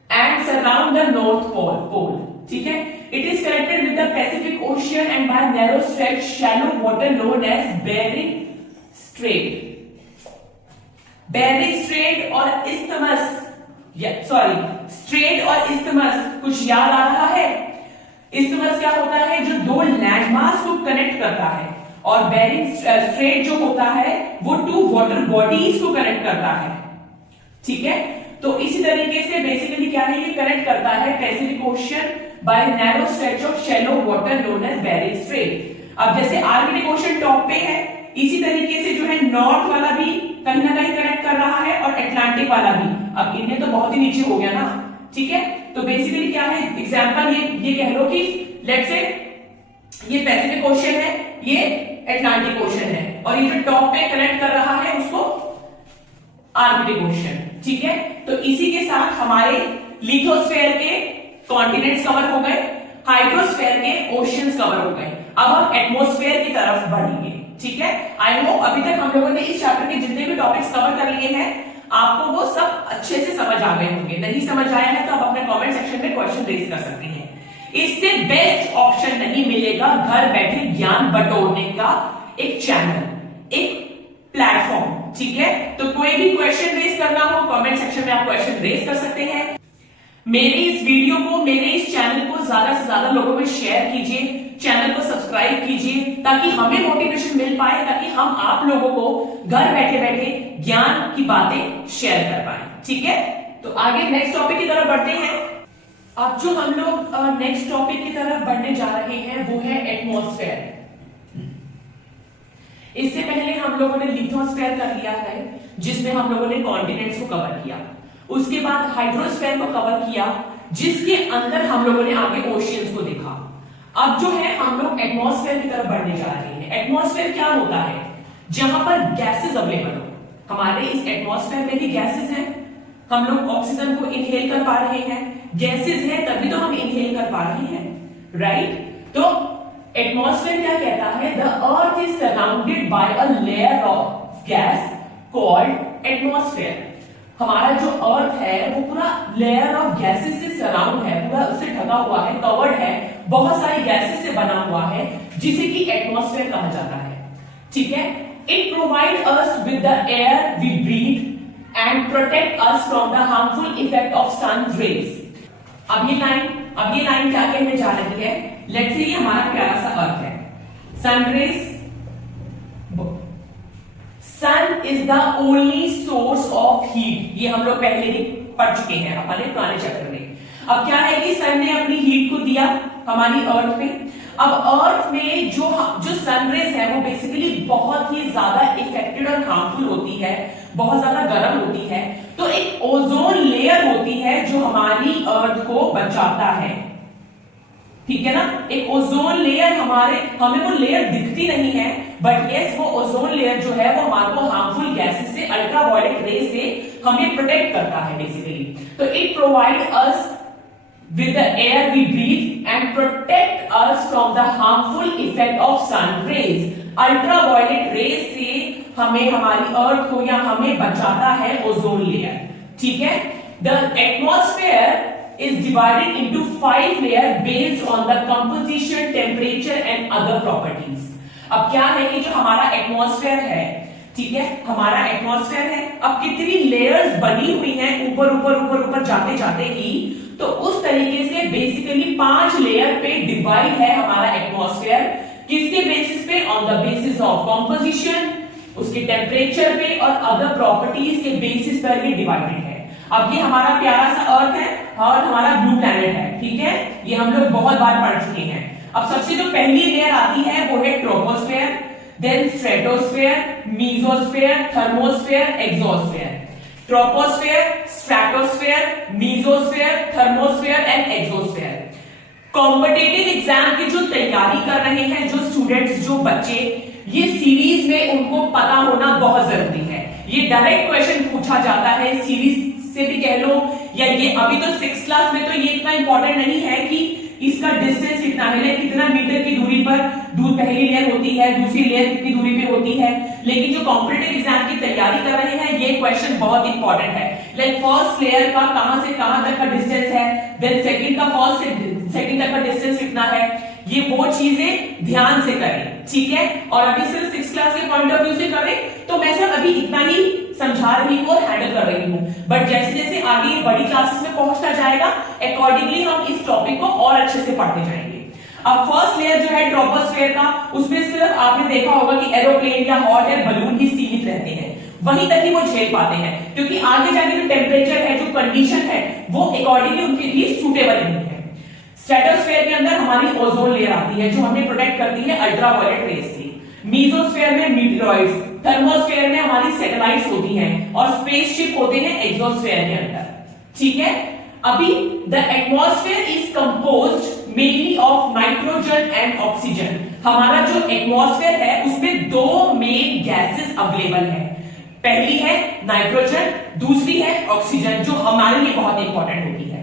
and surround the North Pole, ठीक है। It is connected with the Pacific Ocean and by narrow stretch shallow water known as Bering Strait. Bering Strait और isthmus, sorry strait और isthmus कुछ याद आ रहा है? Isthmus क्या होता है? जो दो लैंडमास को कनेक्ट करता है, और बेरिंग स्ट्रेट जो होता है वो टू वाटर बॉडीज को कनेक्ट करता है। ठीक है, तो इसी तरीके से बेसिकली क्या है, ये कनेक्ट करता है Pacific Ocean by narrow stretch of shallow water known as Bering Strait. अब जैसे आर्कटिक ओशियन टॉप पे है, इसी तरीके से जो है नॉर्थ वाला भी कहीं ना कहीं कनेक्ट कर रहा है और अटलांटिक वाला भी। अब इंडिया तो बहुत ही नीचे हो गया ना, ठीक है, तो बेसिकली क्या है, एग्जांपल ये कह लो कि लेट्स से ये पैसिफिक ओशियन है, ये अटलांटिक ओशियन है, और ये जो टॉप पे कनेक्ट कर रहा है उसको आर्कटिक ओशियन। ठीक है, तो इसी के साथ हमारे लिथोस्फेयर के कॉन्टिनेंट्स कवर हो गए, हाइड्रोस्फेयर के ओशियंस कवर हो गए। अब हम एटमॉस्फेयर की तरफ बढ़ेंगे। ठीक है, आई होप अभी तक हम लोगों ने इस चैप्टर के जितने भी टॉपिक्स कवर कर लिए हैं आपको वो सब अच्छे से समझ आ गए होंगे। नहीं समझ आया है तो आप अपने कमेंट सेक्शन में क्वेश्चन रेज कर सकते हैं। इससे बेस्ट ऑप्शन नहीं मिलेगा घर बैठे ज्ञान बटोरने का एक चैनल, एक प्लेटफॉर्म। ठीक है, तो कोई भी क्वेश्चन रेज करना हो कमेंट सेक्शन में आप क्वेश्चन रेज कर सकते हैं। मेरे इस वीडियो को, मेरे इस चैनल को ज्यादा से ज्यादा लोगों में शेयर कीजिए, चैनल को सब्सक्राइब कीजिए ताकि हमें मोटिवेशन मिल पाए, ताकि हम आप लोगों को घर बैठे बैठे ज्ञान की बातें शेयर कर पाए। ठीक है, तो आगे नेक्स्ट टॉपिक की तरफ बढ़ते हैं। अब जो हम लोग नेक्स्ट टॉपिक की तरफ बढ़ने जा रहे हैं वो है एटमॉस्फेयर। इससे पहले हम लोगों ने लिथोस्फेयर कर लिया है जिसमें हम लोगों ने कॉन्टिनेंट्स को कवर किया, उसके बाद हाइड्रोस्फेयर को कवर किया जिसके अंदर हम लोगों ने आगे ओशियंस को देखा। अब जो है हम लोग एटमॉस्फेयर की तरफ बढ़ने जा रहे हैं। एटमॉस्फेयर क्या होता है? जहां पर गैसेस अवेलेबल हो। हमारे इस एटमॉस्फेयर में भी गैसेस हैं, हम लोग ऑक्सीजन को इनहेल कर पा रहे हैं, गैसेस हैं तभी तो हम इनहेल कर पा रहे हैं, राइट। तो एटमॉस्फेयर क्या कहता है? The earth is surrounded by a layer of gas called atmosphere. हमारा जो अर्थ है वो पूरा लेयर ऑफ गैसेस से सराउंड है, पूरा उससे ढका हुआ है, कवर्ड है, बहुत सारी गैसेस से बना हुआ है जिसे कि एटमॉस्फेयर कहा जाता है। ठीक है, it provide us with the air we breathe and protect us from the harmful effect of sun rays. अब ये लाइन क्या कहने जा रही है? लेट्स से ये हमारा प्यारा सा अर्थ है, sunrays, sun is the only source of heat. ये हम लोग पहले ही पढ़ चुके हैं अपने पुराने चैप्टर में। अब क्या है कि सन ने अपनी हीट को दिया हमारी अर्थ में। अब अर्थ में जो सनरेज है वो बेसिकली बहुत ही ज्यादा इफेक्टेड और हार्मफुल होती है, बहुत ज्यादा गर्म होती है। तो एक ओजोन लेयर होती है जो हमारी अर्थ को बचाता है। ठीक है ना, एक ओजोन लेयर हमें वो लेयर दिखती नहीं है, बट यस वो ओजोन लेयर जो है वो हमारे को हार्मफुल गैसेस से, अल्ट्रावायलेट रे से हमें प्रोटेक्ट करता है बेसिकली। तो it provide us with the air we breathe and protect us from the harmful effect of sun rays. Ultraviolet rays से हमें, हमारी अर्थ को या हमें बचाता है ओजोन लेयर। ठीक है, the atmosphere is divided into 5 layers based on the composition, temperature and other properties. अब क्या है कि जो हमारा एटमॉस्फेयर है, ठीक है, हमारा एटमॉस्फेयर है, अब कितनी लेयर्स बनी हुई हैं ऊपर ऊपर ऊपर ऊपर जाते जाते ही, तो उस तरीके से बेसिकली 5 लेयर पे डिवाइड है हमारा एटमॉस्फेयर। किसके बेसिस पे? On the basis of composition, उसके टेम्परेचर पे और अदर प्रॉपर्टीज के बेसिस पर ये डिवाइडेड है। अब ये हमारा प्यारा सा अर्थ है और हमारा ब्लू प्लैनेट है। ठीक है, ये हम लोग बहुत बार पढ़ चुके हैं। अब सबसे जो पहली लेयर आती है वो है troposphere, then stratosphere, mesosphere, thermosphere, exosphere. Troposphere, stratosphere, mesosphere, thermosphere and exosphere. Competitive exam की जो तैयारी कर रहे हैं जो स्टूडेंट्स, जो बच्चे, ये सीरीज में उनको पता होना बहुत जरूरी है। ये डायरेक्ट क्वेश्चन पूछा जाता है सीरीज से भी कह लो, या ये अभी तो 6th क्लास में तो ये इतना इंपॉर्टेंट नहीं है कि इसका डिस्टेंस कितना है, कितना मीटर की दूरी पर पहली लेयर होती है, दूसरी लेयर कितनी दूरी पे होती है, लेकिन जो कॉम्पिटिटिव एग्जाम की तैयारी कर रहे हैं ये क्वेश्चन बहुत इंपॉर्टेंट है। लाइक फर्स्ट लेयर का कहां से कहां तक का डिस्टेंस है, देन सेकंड का फर्स्ट से सेकंड तक का डिस्टेंस कितना है, ये वो चीजें ध्यान से करें। ठीक है, और अभी सिर्फ 6th क्लास के पॉइंट ऑफ व्यू से करें तो मैं सर अभी इतना ही समझा रही हूँ और हैंडल कर रही हूँ, बट जैसे जैसे आगे ये बड़ी क्लासेस में पहुंचता जाएगा अकॉर्डिंगली हम इस टॉपिक को और अच्छे से पढ़ते जाएंगे। अब फर्स्ट लेयर जो है ट्रोपोस्फेयर का, उसमें सिर्फ आपने देखा होगा कि एरोप्लेन या हॉट एयर बलून ही सीमित रहते हैं, वहीं तक ही वो झेल पाते हैं, क्योंकि आगे जाके जो टेम्परेचर है, जो कंडीशन है, वो अकॉर्डिंगली उनके लिए सूटेबल नहीं है। स्ट्रेटोस्फेयर के अंदर हमारी ओजोन लेयर आती है जो हमें प्रोटेक्ट करती है अल्ट्रावायलेट रेज से। मीजोस्फेयर में मीटियोरॉइड्स, थर्मोस्फेयर में हमारी सैटेलाइट्स होती हैं और स्पेसशिप होते हैं एक्सोस्फेयर के अंदर। ठीक है, अभी the atmosphere is composed mainly of nitrogen and oxygen. हमारा जो एटमॉस्फेयर है उसमें दो मेन गैसेस अवेलेबल है, पहली है नाइट्रोजन, दूसरी है ऑक्सीजन, जो हमारे लिए बहुत इंपॉर्टेंट होती है।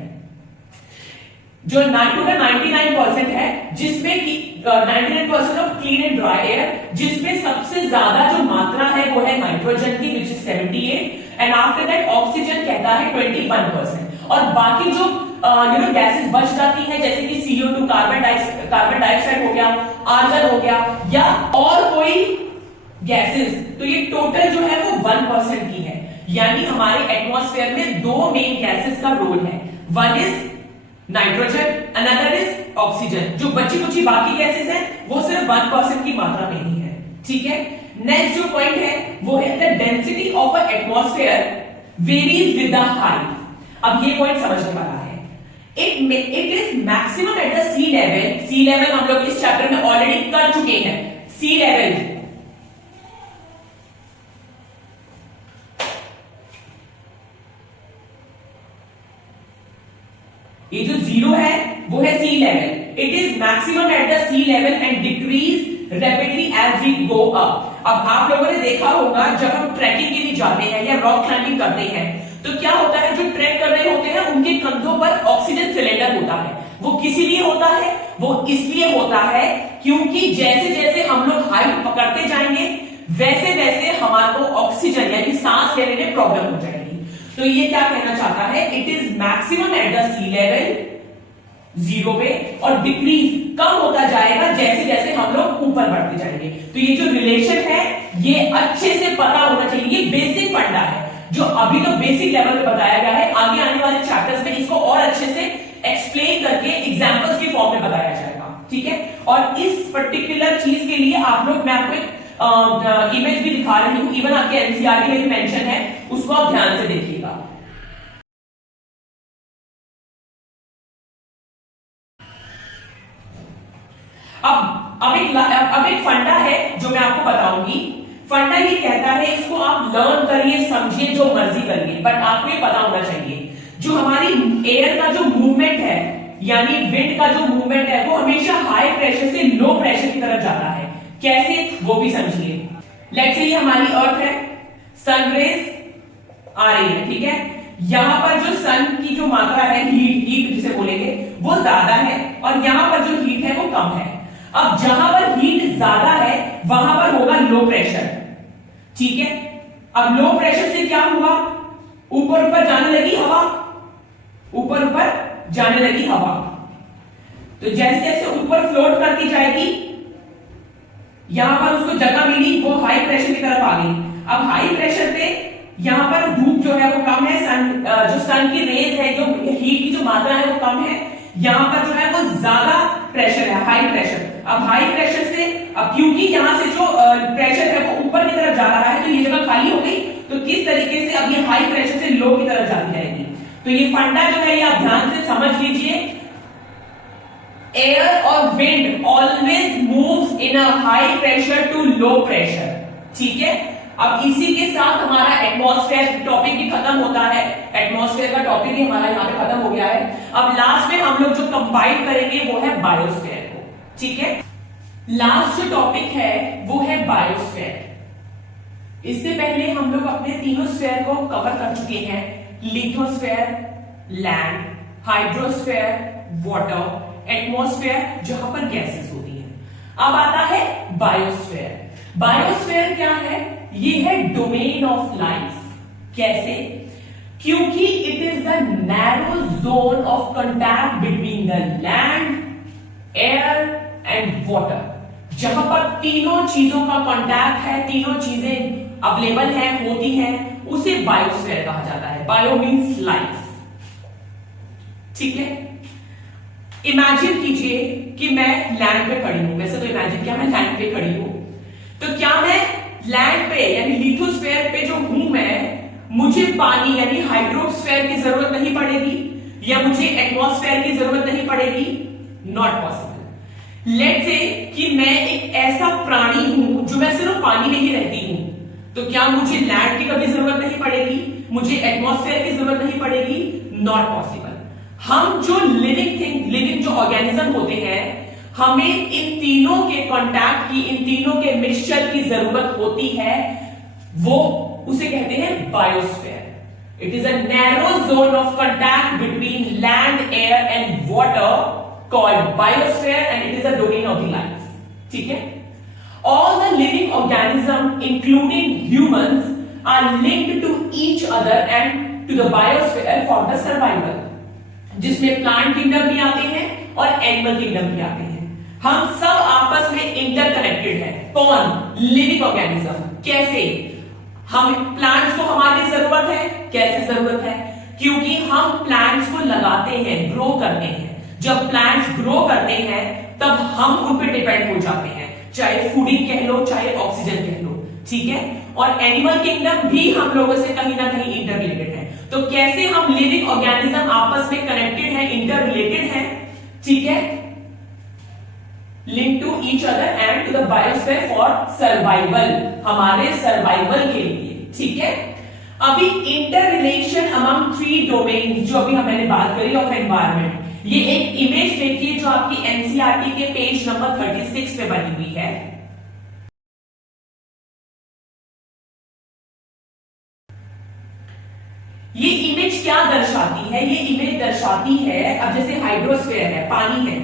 जो नाइट्रोजन 99% है, जिसमें कि 99% of clean and dry air, जिसमें सबसे ज्यादा जो मात्रा है वो है नाइट्रोजन की, which is 78, and after that oxygen कहता है 21%। और बाकी जो गैसेस बच जाती है, जैसे कि CO2 कार्बन डाइऑक्साइड हो गया, आर्गन हो गया, या और कोई गैसेस, तो ये टोटल जो है वो 1% की है। यानी हमारे एटमॉस्फेयर में दो मेन गैसेस का रोल है, one is nitrogen, another is oxygen. जो बची कुची बाकी गैसेस हैं वो सिर्फ 1% की मात्रा में ही है। ठीक है, नेक्स्ट जो पॉइंट है वो है the density of a atmosphere varies with the height. अब ये पॉइंट समझने वाला है। It is maximum at the sea level. Sea level हम लोग इस चैप्टर में ऑलरेडी कर चुके हैं। सी लेवल ये जो जीरो है वो है sea level. It is maximum at the sea level and decreases rapidly as we go up. अब आप लोगों ने देखा होगा जब हम ट्रैकिंग के लिए जाते हैं या रॉक क्लाइंबिंग करते हैं तो क्या होता है, जो ट्रैक कर रहे होते हैं उनके कंधों पर ऑक्सीजन सिलेंडर होता है। वो किस लिए होता है? वो इसलिए होता है क्योंकि जैसे जैसे हम लोग हाइट पकड़ते जाएंगे वैसे वैसे हमारे को ऑक्सीजन यानी सांस लेने में प्रॉब्लम हो जाएगी। तो ये क्या कहना चाहता है, it is maximum at the sea level zero पे और डिक्रीज कम होता जाएगा जैसे जैसे हम लोग ऊपर बढ़ते जाएंगे। तो ये जो रिलेशन है ये अच्छे से पता होना चाहिए। ये बेसिक फंडा है जो अभी तो बेसिक लेवल पे बताया गया है, आगे आने वाले चैप्टर्स में इसको और अच्छे से एक्सप्लेन करके एग्जांपल्स के फॉर्म में बताया जाएगा। ठीक है, और इस पर्टिकुलर चीज के लिए आप लोग, मैं आपको एक इमेज भी दिखा रही हूं, इवन आपके एनसीईआरटी में भी मेंशन है, उसको आप ध्यान से देखिएगा। अब एक फंडा है जो मैं आपको बताऊंगी। फंडा ये कहता है, इसको आप लर्न करिए, समझिए, जो मर्जी करिए, बट आपको ये पता होना चाहिए जो हमारी एयर का जो मूवमेंट है यानी विंड का जो मूवमेंट है वो हमेशा हाई प्रेशर से लो प्रेशर की तरफ जाता है। कैसे, वो भी समझिए। लेट्स से ये हमारी अर्थ है, सन रेज आ रही है, ठीक है, यहां पर जो सन की जो मात्रा है, हीट जिसे बोलेंगे, वो ज्यादा है और यहां पर जो हीट है वो कम है। अब जहां पर हीट ज्यादा है वहां पर होगा लो प्रेशर। ठीक है, अब लो प्रेशर से क्या हुआ, ऊपर ऊपर जाने लगी हवा, ऊपर ऊपर जाने लगी हवा। तो जैसे जैसे ऊपर फ्लोट करती जाएगी, यहां पर उसको जगह मिली, वो हाई प्रेशर की तरफ आ गई। अब हाई प्रेशर पे यहां पर धूप जो है वो कम है, जो सन की रेज है, जो हीट की जो मात्रा है वो कम है, यहां पर जो है वो ज्यादा प्रेशर है, हाई प्रेशर। अब हाई प्रेशर से, अब क्योंकि यहां से जो प्रेशर है वो ऊपर की तरफ जा रहा है तो ये जगह खाली हो गई, तो किस तरीके से अब ये हाई प्रेशर से लो की तरफ जाती जाएगी। तो ये फंडा जो है ये आप ध्यान से समझ लीजिए। एयर और wind always moves in a high pressure to low pressure. ठीक है, अब इसी के साथ हमारा एटमॉस्फेयर टॉपिक भी खत्म होता है। एटमॉस्फेयर का टॉपिक भी हमारा यहाँ पे खत्म हो गया है। अब लास्ट में हम लोग जो कंपाइल करेंगे वो है बायोस्फेयर को। ठीक है, लास्ट जो टॉपिक है वो है बायोस्फेयर। इससे पहले हम लोग अपने तीनों स्फेयर को कवर कर चुके हैं, lithosphere land, hydrosphere water, atmosphere जहां पर गैसेस होती हैं। अब आता है बायोस्फेयर। बायोस्फेयर क्या है? ये है डोमेन ऑफ लाइफ। कैसे? क्योंकि it is the narrow zone of contact between the land, air and water, जहां पर तीनों चीजों का कांटेक्ट है, तीनों चीजें अवेलेबल हैं, होती हैं, उसे बायोस्फीयर कहा जाता है। बायो मीन्स लाइफ, ठीक है। इमेजिन कीजिए कि मैं लैंड पे खड़ी हूं, वैसे तो इमेजिन क्या मैं लैंड पे खड़ी हूं, तो क्या मैं लैंड पे यानी लिथोस्फीयर पे जो हूं मुझे पानी यानी हाइड्रोस्फीयर की जरूरत नहीं पड़ेगी या मुझे एटमॉस्फेयर की जरूरत नहीं पड़ेगी? Not possible. लेट्स से कि मैं एक ऐसा प्राणी हूं जो मैं सिर्फ पानी में ही रहती हूं, तो क्या मुझे लैंड की कभी जरूरत नहीं पड़ेगी, मुझे एटमॉस्फेयर की जरूरत नहीं पड़ेगी? Not possible. हम जो लिविंग जो ऑर्गेनिज्म होते हैं, हमें इन तीनों के कांटेक्ट की, इन तीनों के मिक्सचर की जरूरत होती है, वो उसे कहते हैं biosphere. It is a narrow zone of contact between land, air and water called biosphere and it is a domain of the life, ठीक है। All the living organisms, including humans, are linked to each other and to the biosphere for the survival. जिसमें plant kingdom भी आते हैं और animal kingdom भी आते हैं। हम सब आपस में इंटरकनेक्टेड हैं। कौन? Living organism. कैसे? हम प्लांट्स को हमारी जरूरत है। कैसे जरूरत है? क्योंकि हम प्लांट्स को लगाते हैं, ग्रो करते हैं। जब प्लांट्स ग्रो करते हैं तब हम उन पर डिपेंड हो जाते हैं, चाहे फूडिंग कह लो, चाहे ऑक्सीजन कह लो, ठीक है। और एनिमल किंगडम भी हम लोगों से कहीं ना कहीं इंटर रिलेटेड है। तो कैसे हम लिविंग ऑर्गेनिज्म आपस में कनेक्टेड है, इंटर रिलेटेड है, ठीक है, link to each other and to the biosphere for survival, हमारे सर्वाइवल के लिए, ठीक है। अभी इंटर रिलेशन अमंग 3 डोमेन जो अभी मैंने बात करी ऑफ एनवायरमेंट, ये एक इमेज देखिए जो आपकी एनसीईआरटी के पेज नंबर 36 पे बनी हुई है। ये इमेज क्या दर्शाती है? ये इमेज दर्शाती है, अब जैसे हाइड्रोस्फीयर है, पानी है,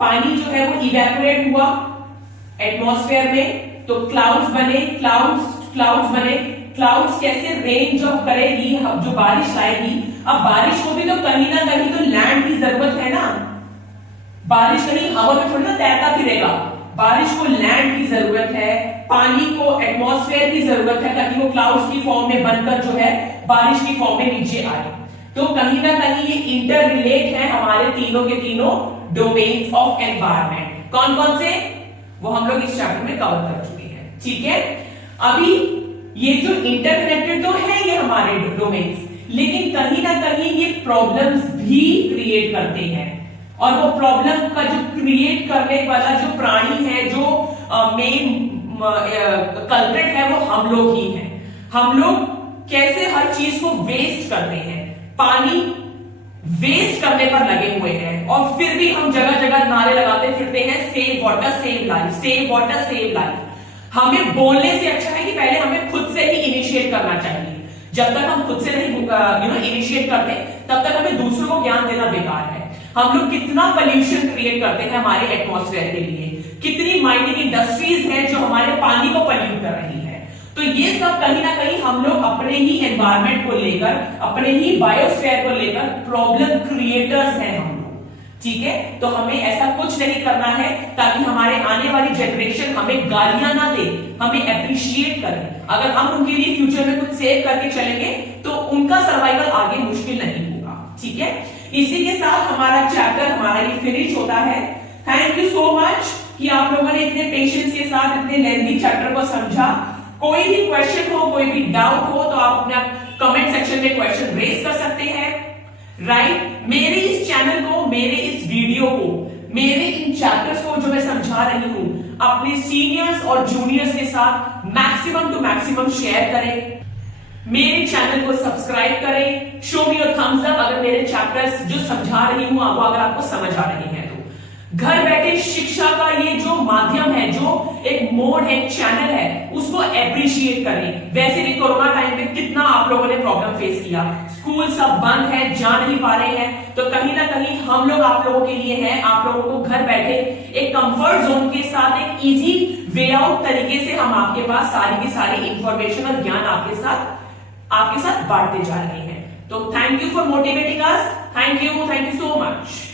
पानी जो है वो इवेपोरेट हुआ एटमॉस्फेयर में, तो क्लाउड्स बने, क्लाउड्स बने, क्लाउड्स कैसे रेन जो करेगी, जो बारिश लाएगी। अब बारिश को भी तो कहीं ना कहीं तो लैंड की जरूरत है ना, बारिश कहीं हवा में थोड़ी ना तैरता फिरेगा, बारिश को लैंड की जरूरत है, पानी को एटमॉस्फेयर की जरूरत है ताकि वो क्लाउड्स की फॉर्म में बनकर जो है बारिश की फॉर्म में नीचे आए। तो कहीं ना कहीं ये इंटर रिलेट है हमारे तीनों के तीनों डोमेन्स ऑफ एनवायरमेंट। कौन कौन से? वो हम लोग इस चैप्टर में कवर कर चुके हैं, ठीक है। अभी ये जो इंटरकनेक्टेड तो है ये हमारे डोमेन्स, लेकिन कहीं ना कहीं ये प्रॉब्लम्स भी क्रिएट करते हैं, और वो प्रॉब्लम का जो क्रिएट करने वाला जो प्राणी है, जो मेन कल्प्रिट है, वो हम लोग ही हैं। हम लोग कैसे हर चीज को वेस्ट करते हैं, पानी वेस्ट करने पर लगे हुए हैं, और फिर भी हम जगह जगह नारे लगाते फिरते हैं, save water save life, save water save life. हमें बोलने से अच्छा है कि पहले हमें खुद से ही इनिशिएट करना चाहिए। जब तक हम खुद से नहीं इनिशिएट करते, तब तक हमें दूसरों को ज्ञान देना बेकार है। हम लोग कितना पोल्यूशन क्रिएट करते हैं हमारे एटमॉस्फेयर के लिए, कितनी माइनिंग इंडस्ट्रीज हैं जो हमारे पानी को पोल्यूट कर रही है। तो ये सब कहीं ना कहीं हम लोग अपने ही एनवायरमेंट को लेकर, अपने ही बायोस्फीयर को लेकर प्रॉब्लम क्रिएटर्स हैं हम लोग, ठीक है। तो हमें ऐसा कुछ नहीं करना है ताकि हमारे आने वाली जनरेशन हमें गालियां ना दे, हमें अप्रिशिएट करे। अगर हम उनके लिए फ्यूचर में कुछ सेव करके चलेंगे तो उनका सर्वाइवल आगे मुश्किल नहीं होगा, ठीक है। इसी के साथ हमारा चैप्टर हमारा ये फिनिश होता है। थैंक यू सो मच कि आप लोगों ने इतने पेशेंस के साथ इतने लेंथी चैप्टर को समझा। कोई भी क्वेश्चन हो, कोई भी डाउट हो, तो आप अपना कमेंट सेक्शन में क्वेश्चन रेज कर सकते हैं, राइट। मेरे इस चैनल को, मेरे इस वीडियो को, मेरे इन चैप्टर्स को जो मैं समझा रही हूं, अपने सीनियर्स और जूनियर्स के साथ मैक्सिमम टू मैक्सिमम शेयर करें, मेरे चैनल को सब्सक्राइब करें, show me your thumbs up अगर मेरे चैप्टर्स जो समझा रही हूं वो अगर आपको समझ आ रही है। तो घर बैठे शिक्षा का ये जो माध्यम है, जो एक मोड है, चैनल है, उसको एप्रिशिएट करें। वैसे भी कोरोना टाइम पे कितना आप लोगों ने प्रॉब्लम फेस किया, स्कूल सब बंद है, जा नहीं पा रहे हैं, तो कहीं ना कहीं हम लोग आप लोगों के लिए हैं। आप लोगों को घर बैठे एक कंफर्ट जोन के साथ एक इजी वे आउट तरीके से हम आपके पास सारी की सारी इंफॉर्मेशन और ज्ञान आपके साथ बांटते जा रहे हैं। तो thank you for motivating us, thank you so much.